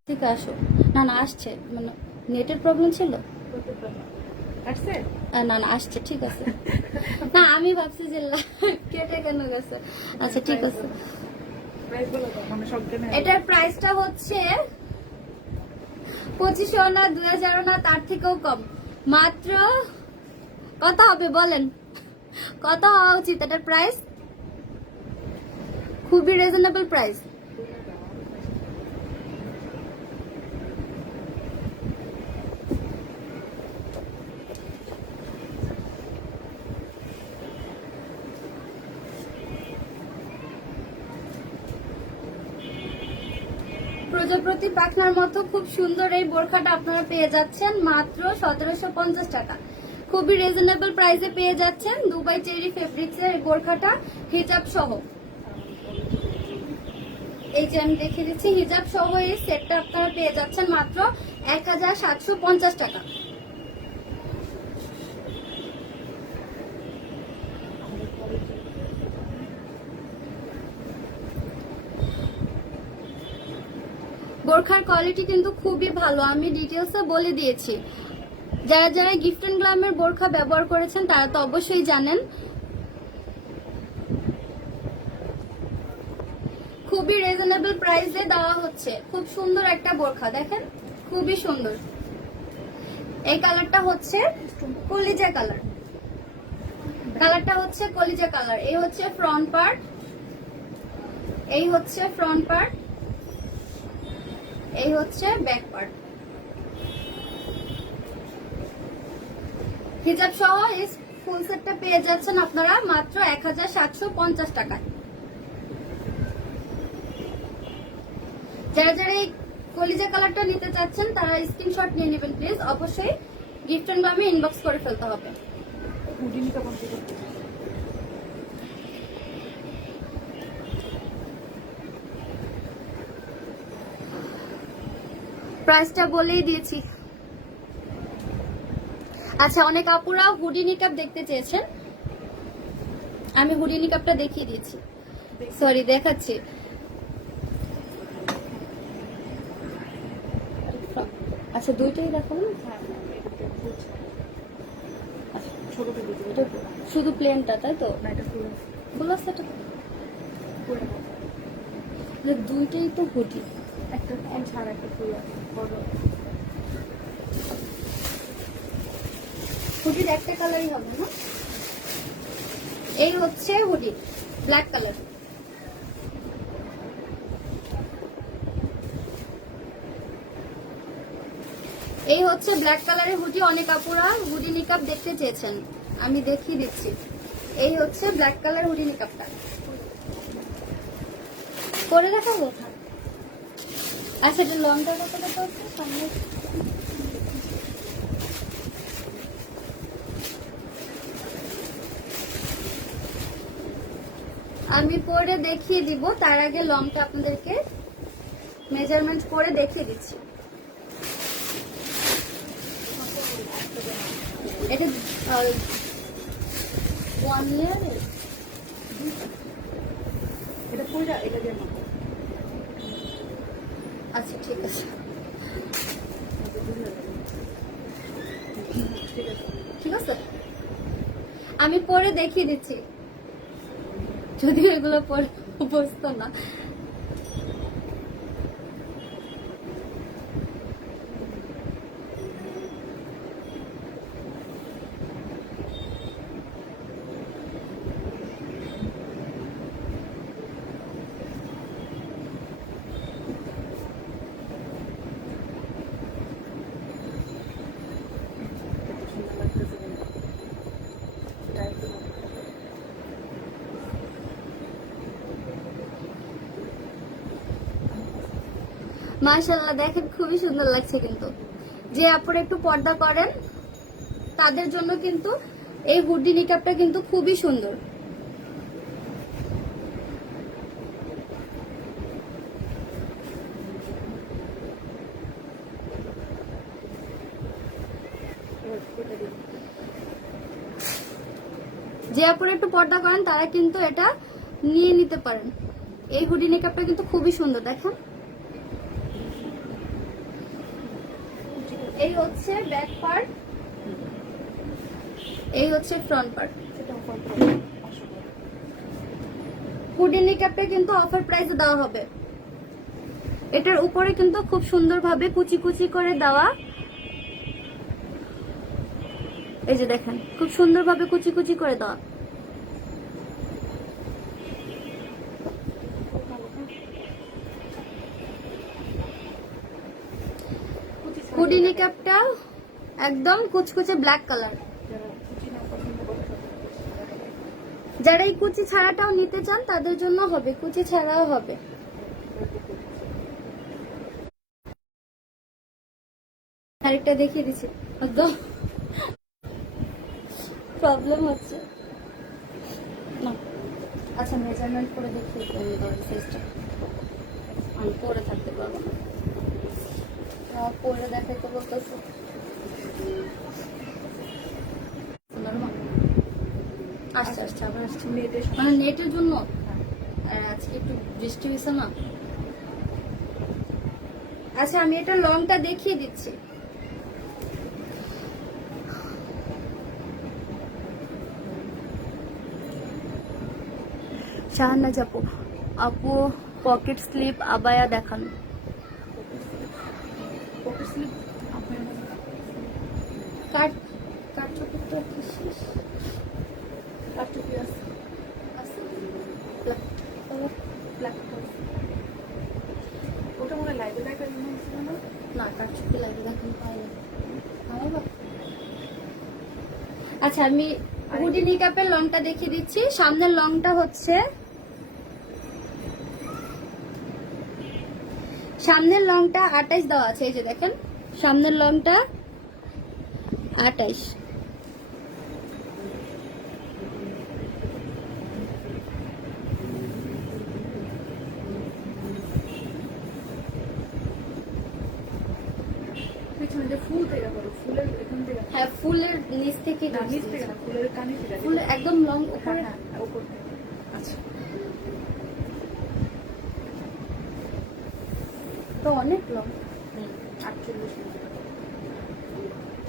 ঠিক আসো না না আসছে, মানে নেটের প্রবলেম ছিল। না না আসছে, ঠিক আছে। না আমি ভাবছি যে কেটে কেন গেছে। আচ্ছা ঠিক আছে, এটার প্রাইসটা হচ্ছে 2500 না 2000 না তার থেকেও কম, মাত্র কত হবে বলেন, কত হওয়া উচিত এটার প্রাইস? খুবই রিজনেবল প্রাইস। প্রজাপতি পাখনার মতো খুব সুন্দর এই বোরখাটা আপনারা পেয়ে যাচ্ছেন মাত্র 1750 টাকা। খুবই রিজনেবল প্রাইসে পেয়ে যাচ্ছেন দুবাই চেরি ফেব্রিক্স এর বোরখাটা হিজাব সহ। এই যে আমি দেখিয়ে দিচ্ছি, হিজাব সহ এই সেটটা আপনারা পেয়ে যাচ্ছেন মাত্র 1750 টাকা। বোরখার কোয়ালিটি কিন্তু খুবই ভালো, আমি ডিটেলসে বলে দিয়েছি। যারা যারা গিফট এন্ড গ্ল্যামের বোরখা ব্যবহার করেছেন তারা তো অবশ্যই জানেন। খুবই রিজনেবল প্রাইসে দেওয়া হচ্ছে, খুব সুন্দর একটা বোরখা দেখেন, খুবই সুন্দর। এই কালারটা হচ্ছে কলিজা কালার, কালারটা হচ্ছে কলিজা কালার। এই হচ্ছে ফ্রন্ট পার্ট, এই হচ্ছে ফ্রন্ট পার্ট, এই হচ্ছে ব্যাক পার্ট। হিজাব সহ এই ফুল সেটটা পেয়ে যাচ্ছেন আপনারা মাত্র 1750 টাকায়। যারা যারা এই কলিজা কালারটা নিতে চাচ্ছেন তারা স্ক্রিনশট নিয়ে নেবেন প্লিজ, অবশ্যই গিফট এন্ড গ্ল্যামে ইনবক্স করে ফেলতে হবে। প্রাইসটা বলেই দিয়েছি। আচ্ছা অনেক আপুরা হুডি নিকাপ দেখতে চেয়েছেন, আমি হুডি নিকাপটা দেখিয়ে দিয়েছি, সরি দেখাচ্ছি। আচ্ছা দুইটাই দেখাবো না, শুধু প্লেনটা তাই তো? ফুল আছে দুইটাই তো হুডি, একটা ফুল ছাড়া একটা ফুল আছে বড়। হুডির একটা কালারই হবে না? এই হচ্ছে হুডি ব্ল্যাক কালার। এই হচ্ছে ব্ল্যাক কালারের হুডি। অনেক আপুরা হুডি নিকাপ দেখতে চেয়েছেন, আমি দেখিয়ে দিচ্ছি। এই হচ্ছে ব্ল্যাক কালার হুডি নিকাপটা, পরে দেখাবো। আচ্ছা এটা লংটা কত টাকা হচ্ছে সামনে? আমি পরে দেখিয়ে দিব, তার আগে লংটা আপনাদেরকে মেজারমেন্ট করে দেখিয়ে দিচ্ছি। এটা 1 লেয়ার, এটা পুরো এটা দিয়ে মাপো। আচ্ছা ঠিক আছে, ঠিক আছে আমি পরে দেখিয়ে দিচ্ছি, যদিও এগুলো পরে বুঝতো না। মাশাআল্লাহ, দেখেন খুবই সুন্দর লাগছে। কিন্তু যে আপুরা একটু পর্দা করেন তাদের জন্য কিন্তু এই হুডি নিকাবটা কিন্তু খুবই সুন্দর। যে আপুরা একটু পর্দা করেন তারা কিন্তু এটা নিয়ে নিতে পারেন। এই হুডি নিকাবটা কিন্তু খুবই সুন্দর, দেখেন। এই হচ্ছে ব্যাক পার্ট, এই হচ্ছে ফ্রন্ট পার্ট। হুডি নিকাবটা কিন্তু অফার প্রাইসে দেওয়া হবে। এটার উপরে কিন্তু খুব সুন্দরভাবে কুচি কুচি করে দেওয়া, এই যে দেখেন খুব সুন্দরভাবে কুচি কুচি করে দেওয়া। হুডি নিকাবটা একদম কুচকুচে ব্ল্যাক কালার। যারা এই কুচি ছাড়াটাও নিতে চান তাদের জন্য হবে, কুচি ছাড়াও হবে। আরেকটা দেখিয়ে দিচ্ছি, একদম প্রবলেম হচ্ছে না। আচ্ছা, মেজারমেন্ট করে দেখিয়ে সাইজটা আমি পরে থাকতে পারবো না, পরে দেখাইতে বলতেছে। আসছে আসছে আবার আসছে, মানে নেটের জন্য। আর আজকে একটু বৃষ্টি হয়েছে না। আচ্ছা, আমি এটা লংটা দেখিয়ে দিচ্ছি। শাহানাজ আপু, আপু পকেট স্লিপ আবায়া দেখান। ওটা মনে লাইভে দেখা না, কাটছুপি লাইভে দেখানো হয়নি। আচ্ছা, আমি হুডি নিকাপের লংটা দেখিয়ে দিচ্ছি। সামনের লংটা হচ্ছে, সামনের লংটা 28 দেওয়া আছে, এই যে দেখেন সামনের লংটা 28। ফুল থেকে করো, ফুলের এখান থেকে। হ্যাঁ, ফুলের নিচ থেকে, নিচ থেকে না, ফুলের কানে থেকে। ফুলের একদম লং উপরে। হ্যাঁ, উপর থেকে। আচ্ছা, তো অনেক লং। 48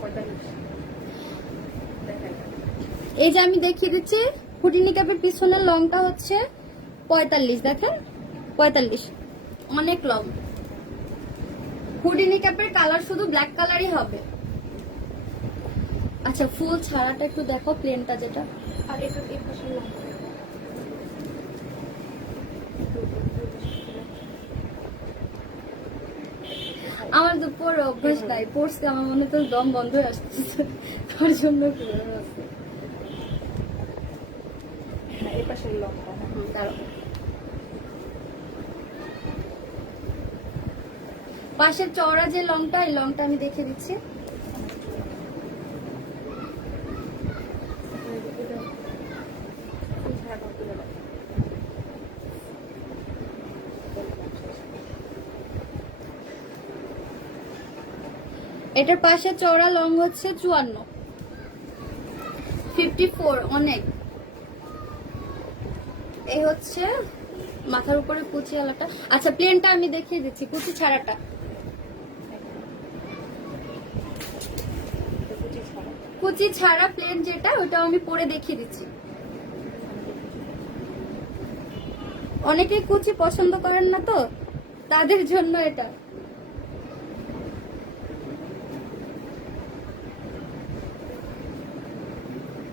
45 এই যে আমি দেখিয়ে দিচ্ছি, হুডি নিকাপের পিছনের লংটা হচ্ছে 45, দেখেন 45, অনেক লং। হুডি নিকাপের কালার শুধু ব্ল্যাক কালারই হবে। আচ্ছা, ফুল ছাড়াটা একটু দেখো, প্লেনটা যেটা। আর এটা এই পাশে আমার তো পরে অভ্যাস নাই, পড়ছে আমার মনে তো দম বন্ধ হয়ে আসতেছে, তার জন্য এই পাশের লংটা। কারণ পাশের চওড়া যে লংটা, এই লংটা আমি দেখে দিচ্ছি। এটার পাশে চওড়া লং হচ্ছে 54, 54 অনেক। এই হচ্ছে মাথার উপরে কুচি আলাটা। আচ্ছা, প্লেনটা আমি দেখিয়ে দিচ্ছি, কুচি ছাড়াটা। কুচি ছাড়া প্লেন যেটা, ওটা আমি পরে দেখিয়ে দিচ্ছি। অনেকেই কুচি পছন্দ করেন না তো, তাদের জন্য এটা।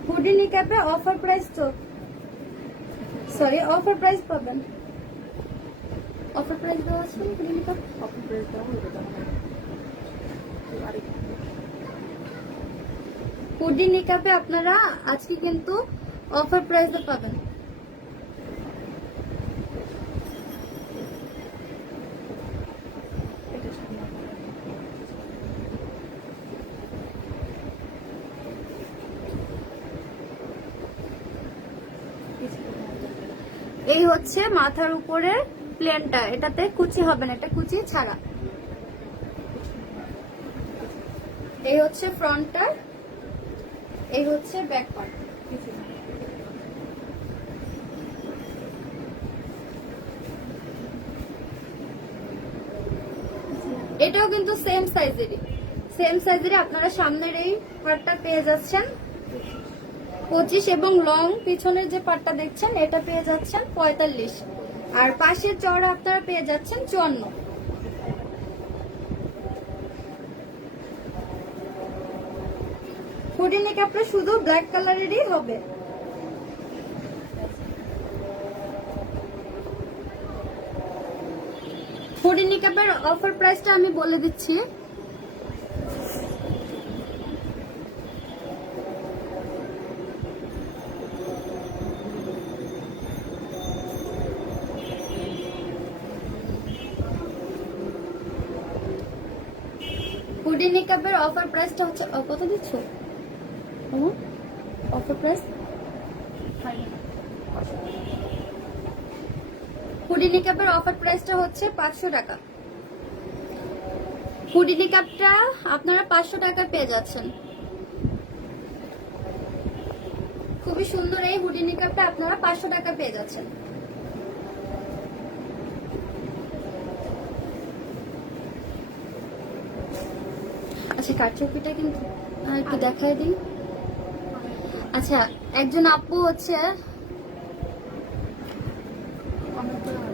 হুডি নিকাপে অফার প্রাইস তো, সরি অফার প্রাইস পাবেন। অফার প্রাইস দেওয়া আছে হুডি নিকাপ, অফার প্রাইস দেওয়া হবে তাহলে। হুডি নিকাপে আপনারা আজকে কিন্তু অফার প্রাইসে পাবেন। হচ্ছে মাথার উপরে প্লেনটা, এটাতে কুচি হবে না, এটা কুচি ছাড়া। এই হচ্ছে ফ্রন্টটা, এই হচ্ছে ব্যাক পার্ট। এটাও কিন্তু সেম সাইজেরই আপনারা সামনের এই পার্টটা পেয়ে যাচ্ছেন 25 এবং লং পিছনের যে পার্টটা দেখছেন এটা পেয়ে যাচ্ছেন 45, আর পাশের চওড়া আপনারা পেয়ে যাচ্ছেন 54। হুডি নেকআপটা শুধু ব্ল্যাক কালারেরই হবে। হুডি নেকআপের অফার প্রাইসটা আমি বলে দিচ্ছি। হুডি নেকআপের অফার প্রাইসটা হচ্ছে কত দিচ্ছ? অফার প্রাইস হুডি নেকআপের অফার প্রাইসটা হচ্ছে 500 টাকা। হুডি নেকআপটা আপনারা 500 টাকা পেয়ে যাচ্ছেন। খুবই সুন্দর এই হুডি নেকআপটা আপনারা 500 টাকা পেয়ে যাচ্ছেন। আচ্ছা কারচুপিটা কিন্তু একটু দেখাই দিই। আচ্ছা একজন আপু হচ্ছে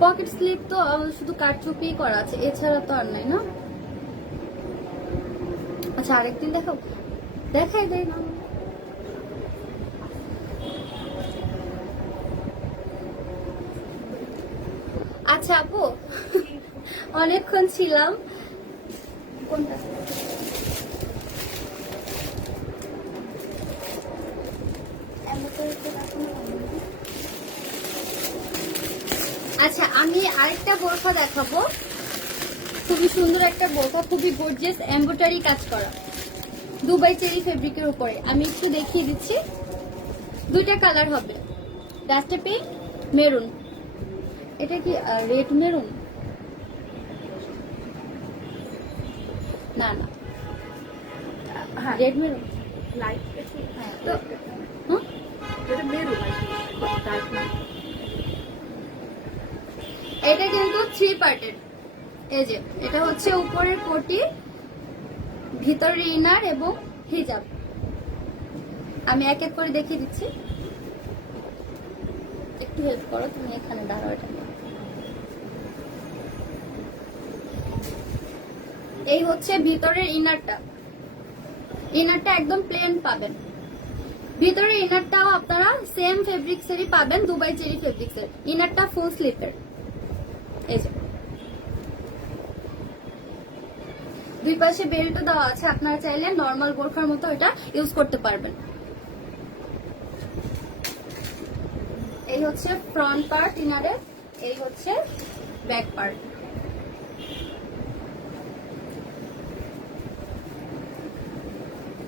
পকেট স্লিপ তো শুধু কারচুপি করা আছে, এছাড়া তো আর নাই না। আচ্ছা আরেকদিন দেখাই দেয় না। আচ্ছা আপু অনেকক্ষণ ছিলাম। কোনটা? আচ্ছা আমি আরেকটা বোরখা দেখাবো, খুবই সুন্দর একটা বোরখা, খুবই গর্জিয়াস এমব্রয়ডারি কাজ করা দুবাই চেরি ফেব্রিকের উপরে। আমি একটু দেখিয়ে দিচ্ছি। দুইটা কালার হবে, ডাস্টার পিঙ্ক, মেরুন। এটা কি রেড মেরুন? না না রেড মেরুন লাইট তো এটা মেরুন ডার্ক না। এটা কিন্তু 3 পার্টের। এই যে এটা হচ্ছে উপরের কোটি, ভিতরের ইনার এবং হিজাব। আমি এক এক করে দেখিয়ে দিচ্ছি, একটু হেল্প করো, তুমি এখানে দাঁড়াও। এটা এই হচ্ছে ভিতরের ইনারটা একদম প্লেন পাবেন। ভিতরের ইনারটাও আপনারা সেম ফেব্রিক্সেরই পাবেন, দুবাই চেরি ফেব্রিক্সের। ইনারটা ফুল স্লিপের। এই যে দুই পাশে বেল্টও দেওয়া আছে, আপনারা চাইলে নর্মাল বোরখার মতো এটা ইউজ করতে পারবেন। এই হচ্ছে ফ্রন্ট পার্ট ইনারের, এই হচ্ছে ব্যাক পার্ট।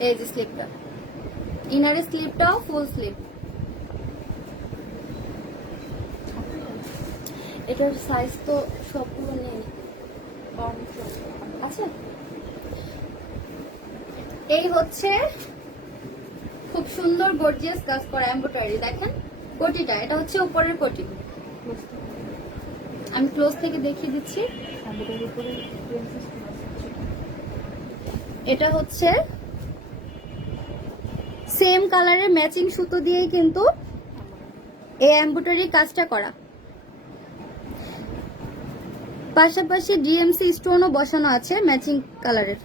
এই যে স্লিপটা, ইনারের স্লিপটাও ফুল স্লিপ। এটার সাইজ তো সবগুলো নেই। আচ্ছা এই হচ্ছে খুব সুন্দর গর্জিয়াস কাজ করা এমব্রয়ডারি। দেখেন কোটিটা, এটা হচ্ছে উপরের কোটি। আমি ক্লোজ থেকে দেখিয়ে দিচ্ছি। এটা হচ্ছে সেম কালারের ম্যাচিং সুতো দিয়েই কিন্তু এই এমব্রয়ডারি কাজটা করা। পাশাপাশি ডিএমসি স্টোনও বসানো আছে ম্যাচিং কালারের।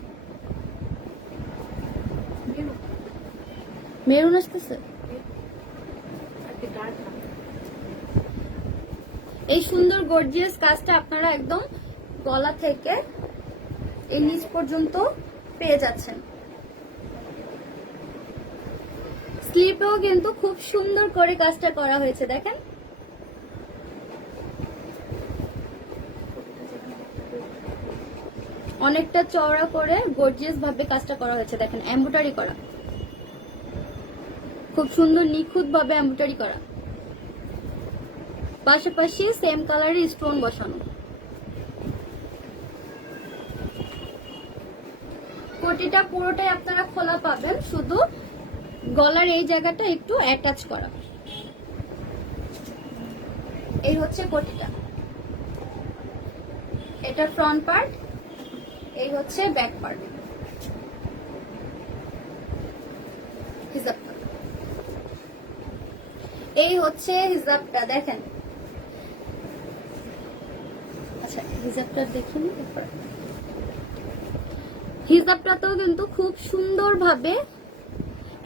মেরুন আসতেছে। এই সুন্দর গর্জিয়াস কাজটা আপনারা একদম গলা থেকে এই নিচ পর্যন্ত পেয়ে যাচ্ছেন। স্লিপেও কিন্তু খুব সুন্দর করে কাজটা করা হয়েছে, দেখেন। অনেকটা চওড়া করে গর্জিয়াস ভাবে কাজটা করা হয়েছে, দেখেন এমব্রয়ডারি করা, খুব সুন্দর নিখুঁত ভাবে এমব্রয়ডারি করা। পাশাপাশি সেম কালারের স্টোন বসানো। কোটিটা পুরোটাই আপনারা খোলা পাবেন, শুধু গলার এই জায়গাটা একটু অ্যাটাচ করা। এই হচ্ছে কোটিটা, এটা ফ্রন্ট পার্ট, এই হচ্ছে ব্যাক পার্ট। হিজাবটা, এই হচ্ছে হিজাবটা, দেখেন। আচ্ছা হিজাবটা দেখুন। হিজাবটাতেও কিন্তু খুব সুন্দরভাবে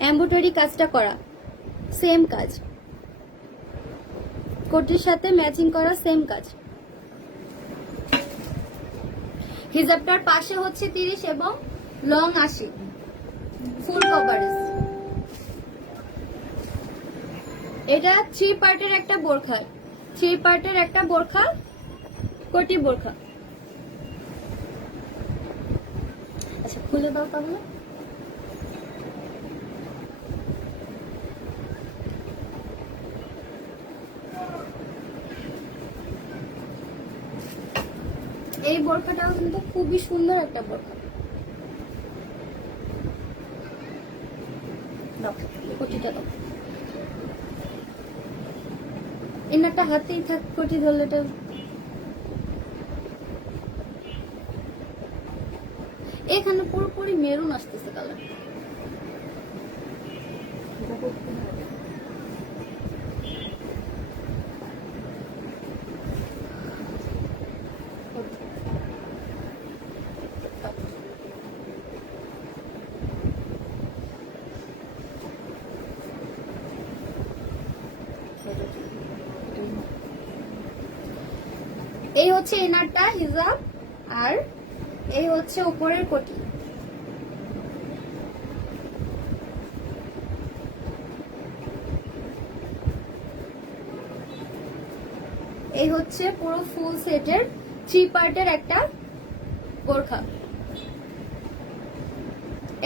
এমব্রয়ডারি কাজটা করা, সেম কাজ, কোটির সাথে ম্যাচিং করা সেম কাজ। হিজাবটার পাশে হচ্ছে 30 এবং লং 80, ফুল কভারেজ। এটা 3 পার্টের একটা বোরখা, 3 পার্টের একটা বোরখা, কোটি বোরখা। আচ্ছা খুলে দাও তাহলে। এই বোরখাটাও কিন্তু খুবই সুন্দর একটা বোরখা। কোটিটা দাও, এনারটা হাতেই থাক, কোটি ধরলেটা। এখানে পুরোপুরি মেরুন আসতেছে কালার। এই হচ্ছে ইনারটা হিজাব, আর এই হচ্ছে উপরের কোটি। এই হচ্ছে পুরো ফুল সেটের 3 পার্টের একটা বোরখা।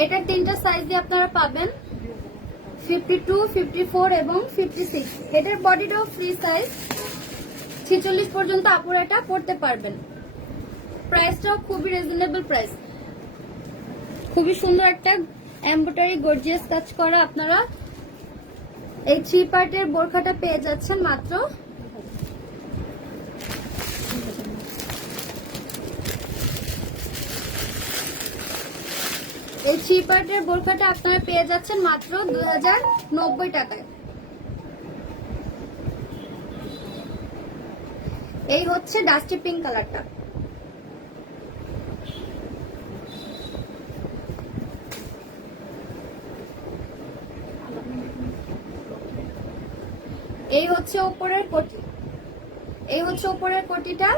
এটা 3টা সাইজে আপনারা পাবেন, 52, 54 এবং 56। এটার বডিটাও ফ্রি সাইজ, 46 পর্যন্ত আপুরা এটা পড়তে পারবেন। প্রাইসটাও খুবই রিজনেবল প্রাইস। খুবই সুন্দর একটা এমব্রয়ডারি গর্জিয়াস কাজ করা আপনারা এই 3 পার্টের বোরখাটা পেয়ে যাচ্ছেন মাত্র এই 3 পার্টের বোরখাটা আপনারা পেয়ে যাচ্ছেন মাত্র 2090 টাকায়। এই হচ্ছে ডাস্টি পিঙ্ক কালারটা। এই হচ্ছে উপরের কোটি, এই হচ্ছে উপরের কোটিটা।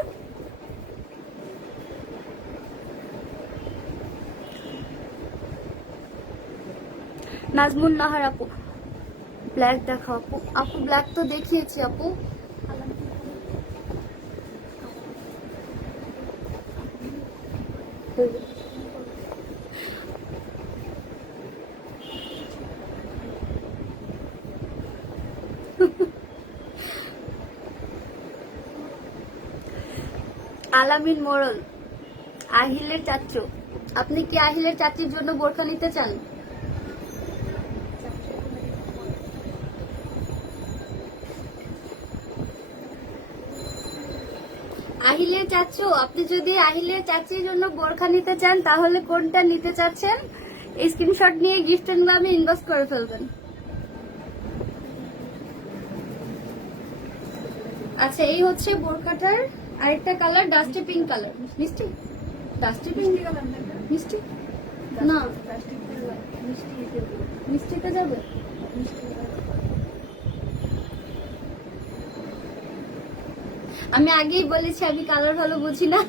নাজমুন নাহার আপু ব্ল্যাক দেখাও। আপু আপু ব্ল্যাক তো দেখিয়েছি আপু। আলামিন মোড়ল, আহিলের চাচু, আপনি কি আহিলের চাচির জন্য বোরখা নিতে চান? আহিলের চাচু, আপনি যদি আহিলের চাচির জন্য বোরখা নিতে চান তাহলে কোনটা নিতে চাচ্ছেন স্ক্রিনশট নিয়ে গিফট নামে ইনবক্স করে ফেলবেন। আচ্ছা এই হচ্ছে বোরখাটার আরেকটা কালার, ডাস্টি পিঙ্ক কালার। মিষ্টি ডাস্টি পিঙ্ক কালার, মিষ্টি না মিষ্টিতে যাবে। আমি আগেই বলেছি আমি কালার ভালো বুঝি না,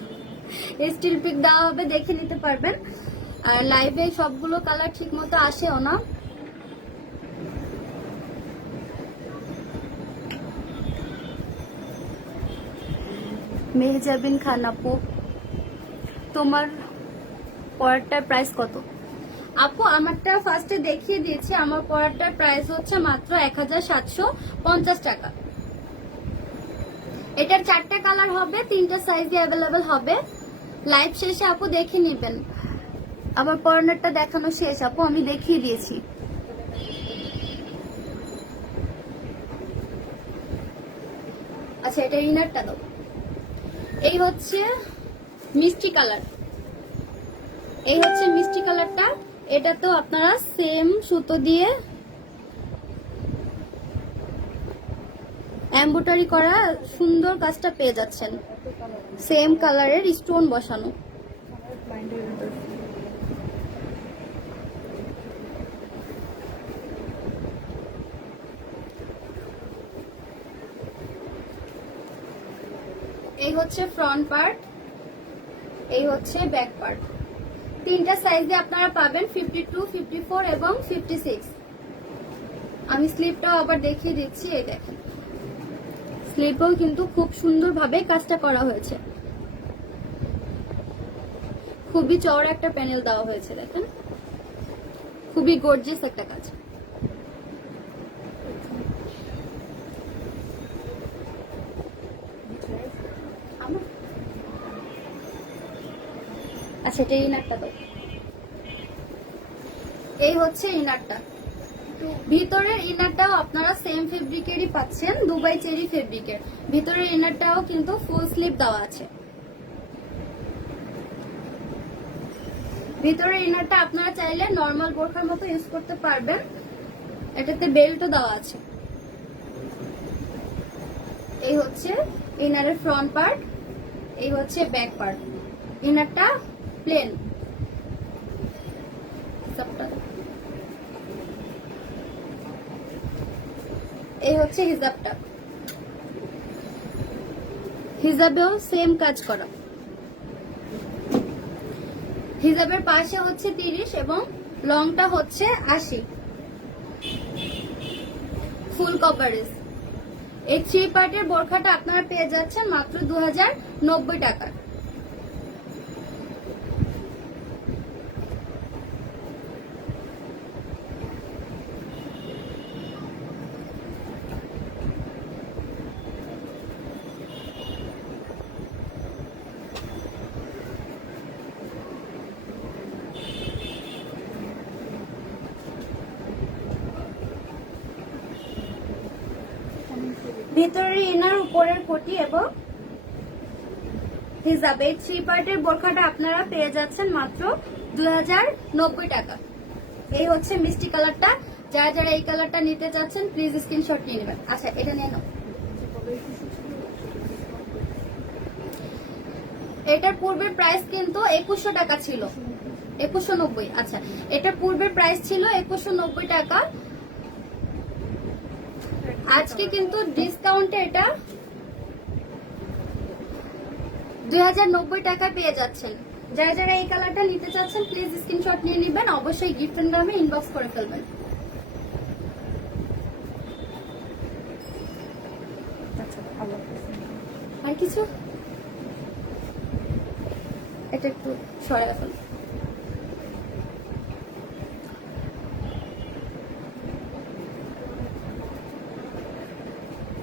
স্টিল পিক দেওয়া হবে, দেখে নিতে পারবেন। আর লাইভে সবগুলো কালার ঠিক মতো আসেও না। মেহজাবিন খান আপু, তোমার পরারটার প্রাইস কত? আপু আমারটা ফার্স্টে দেখিয়ে দিয়েছি, আমার পরারটার প্রাইস হচ্ছে মাত্র 1750 টাকা। এটার 4টা কালার হবে, 3টা সাইজে অ্যাভেলেবেল হবে। লাইভ শেষে আপু দেখে নেবেন। আমার পরনেরটা দেখানো শেষ আপু, আমি দেখিয়ে দিয়েছি। আচ্ছা, এটা ইনারটা দাও। এই হচ্ছে মিষ্টি কালার, এই হচ্ছে মিষ্টি কালারটা। এটা তো আপনারা সেম সুতো দিয়ে এমব্রয়ডারি করা সুন্দর কাজটা পেয়ে যাচ্ছেন, সেম কালারের স্টোন বসানো। এই হচ্ছে ফ্রন্ট পার্ট, এই হচ্ছে ব্যাক পার্ট। 3টা সাইজে আপনারা পাবেন, 52, 54 এবং 56। আমি স্লিপটাও আবার দেখিয়ে দিচ্ছি। এই দেখেন, স্লিপেও কিন্তু খুব সুন্দরভাবে কাজটা করা হয়েছে, খুবই চওড়া একটা প্যানেল দেওয়া হয়েছে। দেখেন, খুবই গর্জিয়াস একটা কাজ। আচ্ছা, এটা ইনারটা দাও। এই হচ্ছে ইনারটা। ভিতরের ইনারটাও আপনারা সেম ফেব্রিকেরই পাচ্ছেন, দুবাই চেরি ফেব্রিকের। ভিতরের ইনারটাও কিন্তু ফুল স্লিভ দেওয়া আছে। ভিতরের ইনারটা আপনারা চাইলে নরমাল বোরখার মতো ইউজ করতে পারবেন। এটাতে বেল্টও দেওয়া আছে। এই হচ্ছে ইনারের ফ্রন্ট পার্ট, এই হচ্ছে ব্যাক পার্ট। ইনারটা প্লেন, সবটা। এই হচ্ছে হিজাবটা, হিজাবেও সেম কাজ করা। হিজাবের পাশে হচ্ছে 30 এবং লংটা হচ্ছে 80, ফুল কভারেজ। এই 3 পার্টের বোরখাটা আপনারা পেয়ে যাচ্ছেন মাত্র 2090 টাকা। ভিতরের ইনার, উপরের কোটি এবং হিজাব, এই 3 পার্টের বোরখাটা আপনারা পেয়ে যাচ্ছেন মাত্র 2090 টাকা। এই হচ্ছে মিষ্টি কালারটা। যারা যারা এই কালারটা নিতে চাচ্ছেন প্লিজ স্ক্রিনশট নিয়ে নেবেন। আচ্ছা, এটা নিয়ে নাও। এটার পূর্বের প্রাইস কিন্তু 2100 টাকা ছিল, 2190। আচ্ছা, এটার পূর্বের প্রাইস ছিল 2190 টাকা। আজকে কিন্তু ডিসকাউন্টে এটা 2090 টাকা পেয়ে যাচ্ছেন। যারা যারা এই কালারটা নিতে চাচ্ছেন প্লিজ স্ক্রিনশট নিয়ে নেবেন, অবশ্যই গিফট এর নামে ইনবক্স করে ফেলবেন। আর কিছু, এটা একটু সরাই ফেলুন।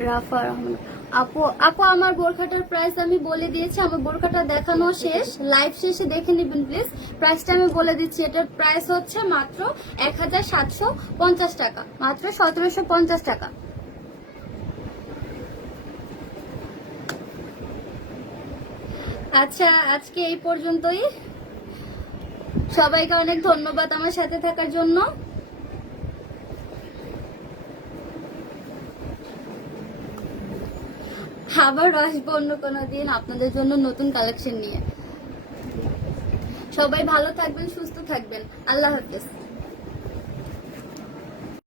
রাফা রহমান আপু, আমার বোরখাটার প্রাইস আমি বলে দিয়েছি। আমার বোরখাটা দেখানো শেষ, লাইভ শেষে দেখে নেবেন প্লিজ। প্রাইসটা আমি বলে দিচ্ছি। এটার প্রাইস হচ্ছে মাত্র 1750 টাকা, মাত্র 1750 টাকা। আচ্ছা, আজকে এই পর্যন্তই। সবাইকে অনেক ধন্যবাদ আমার সাথে থাকার জন্য। আবার আসবো অন্য কোনো দিন আপনাদের জন্য নতুন কালেকশন নিয়ে। সবাই ভালো থাকবেন, সুস্থ থাকবেন। আল্লাহ হাফেজ।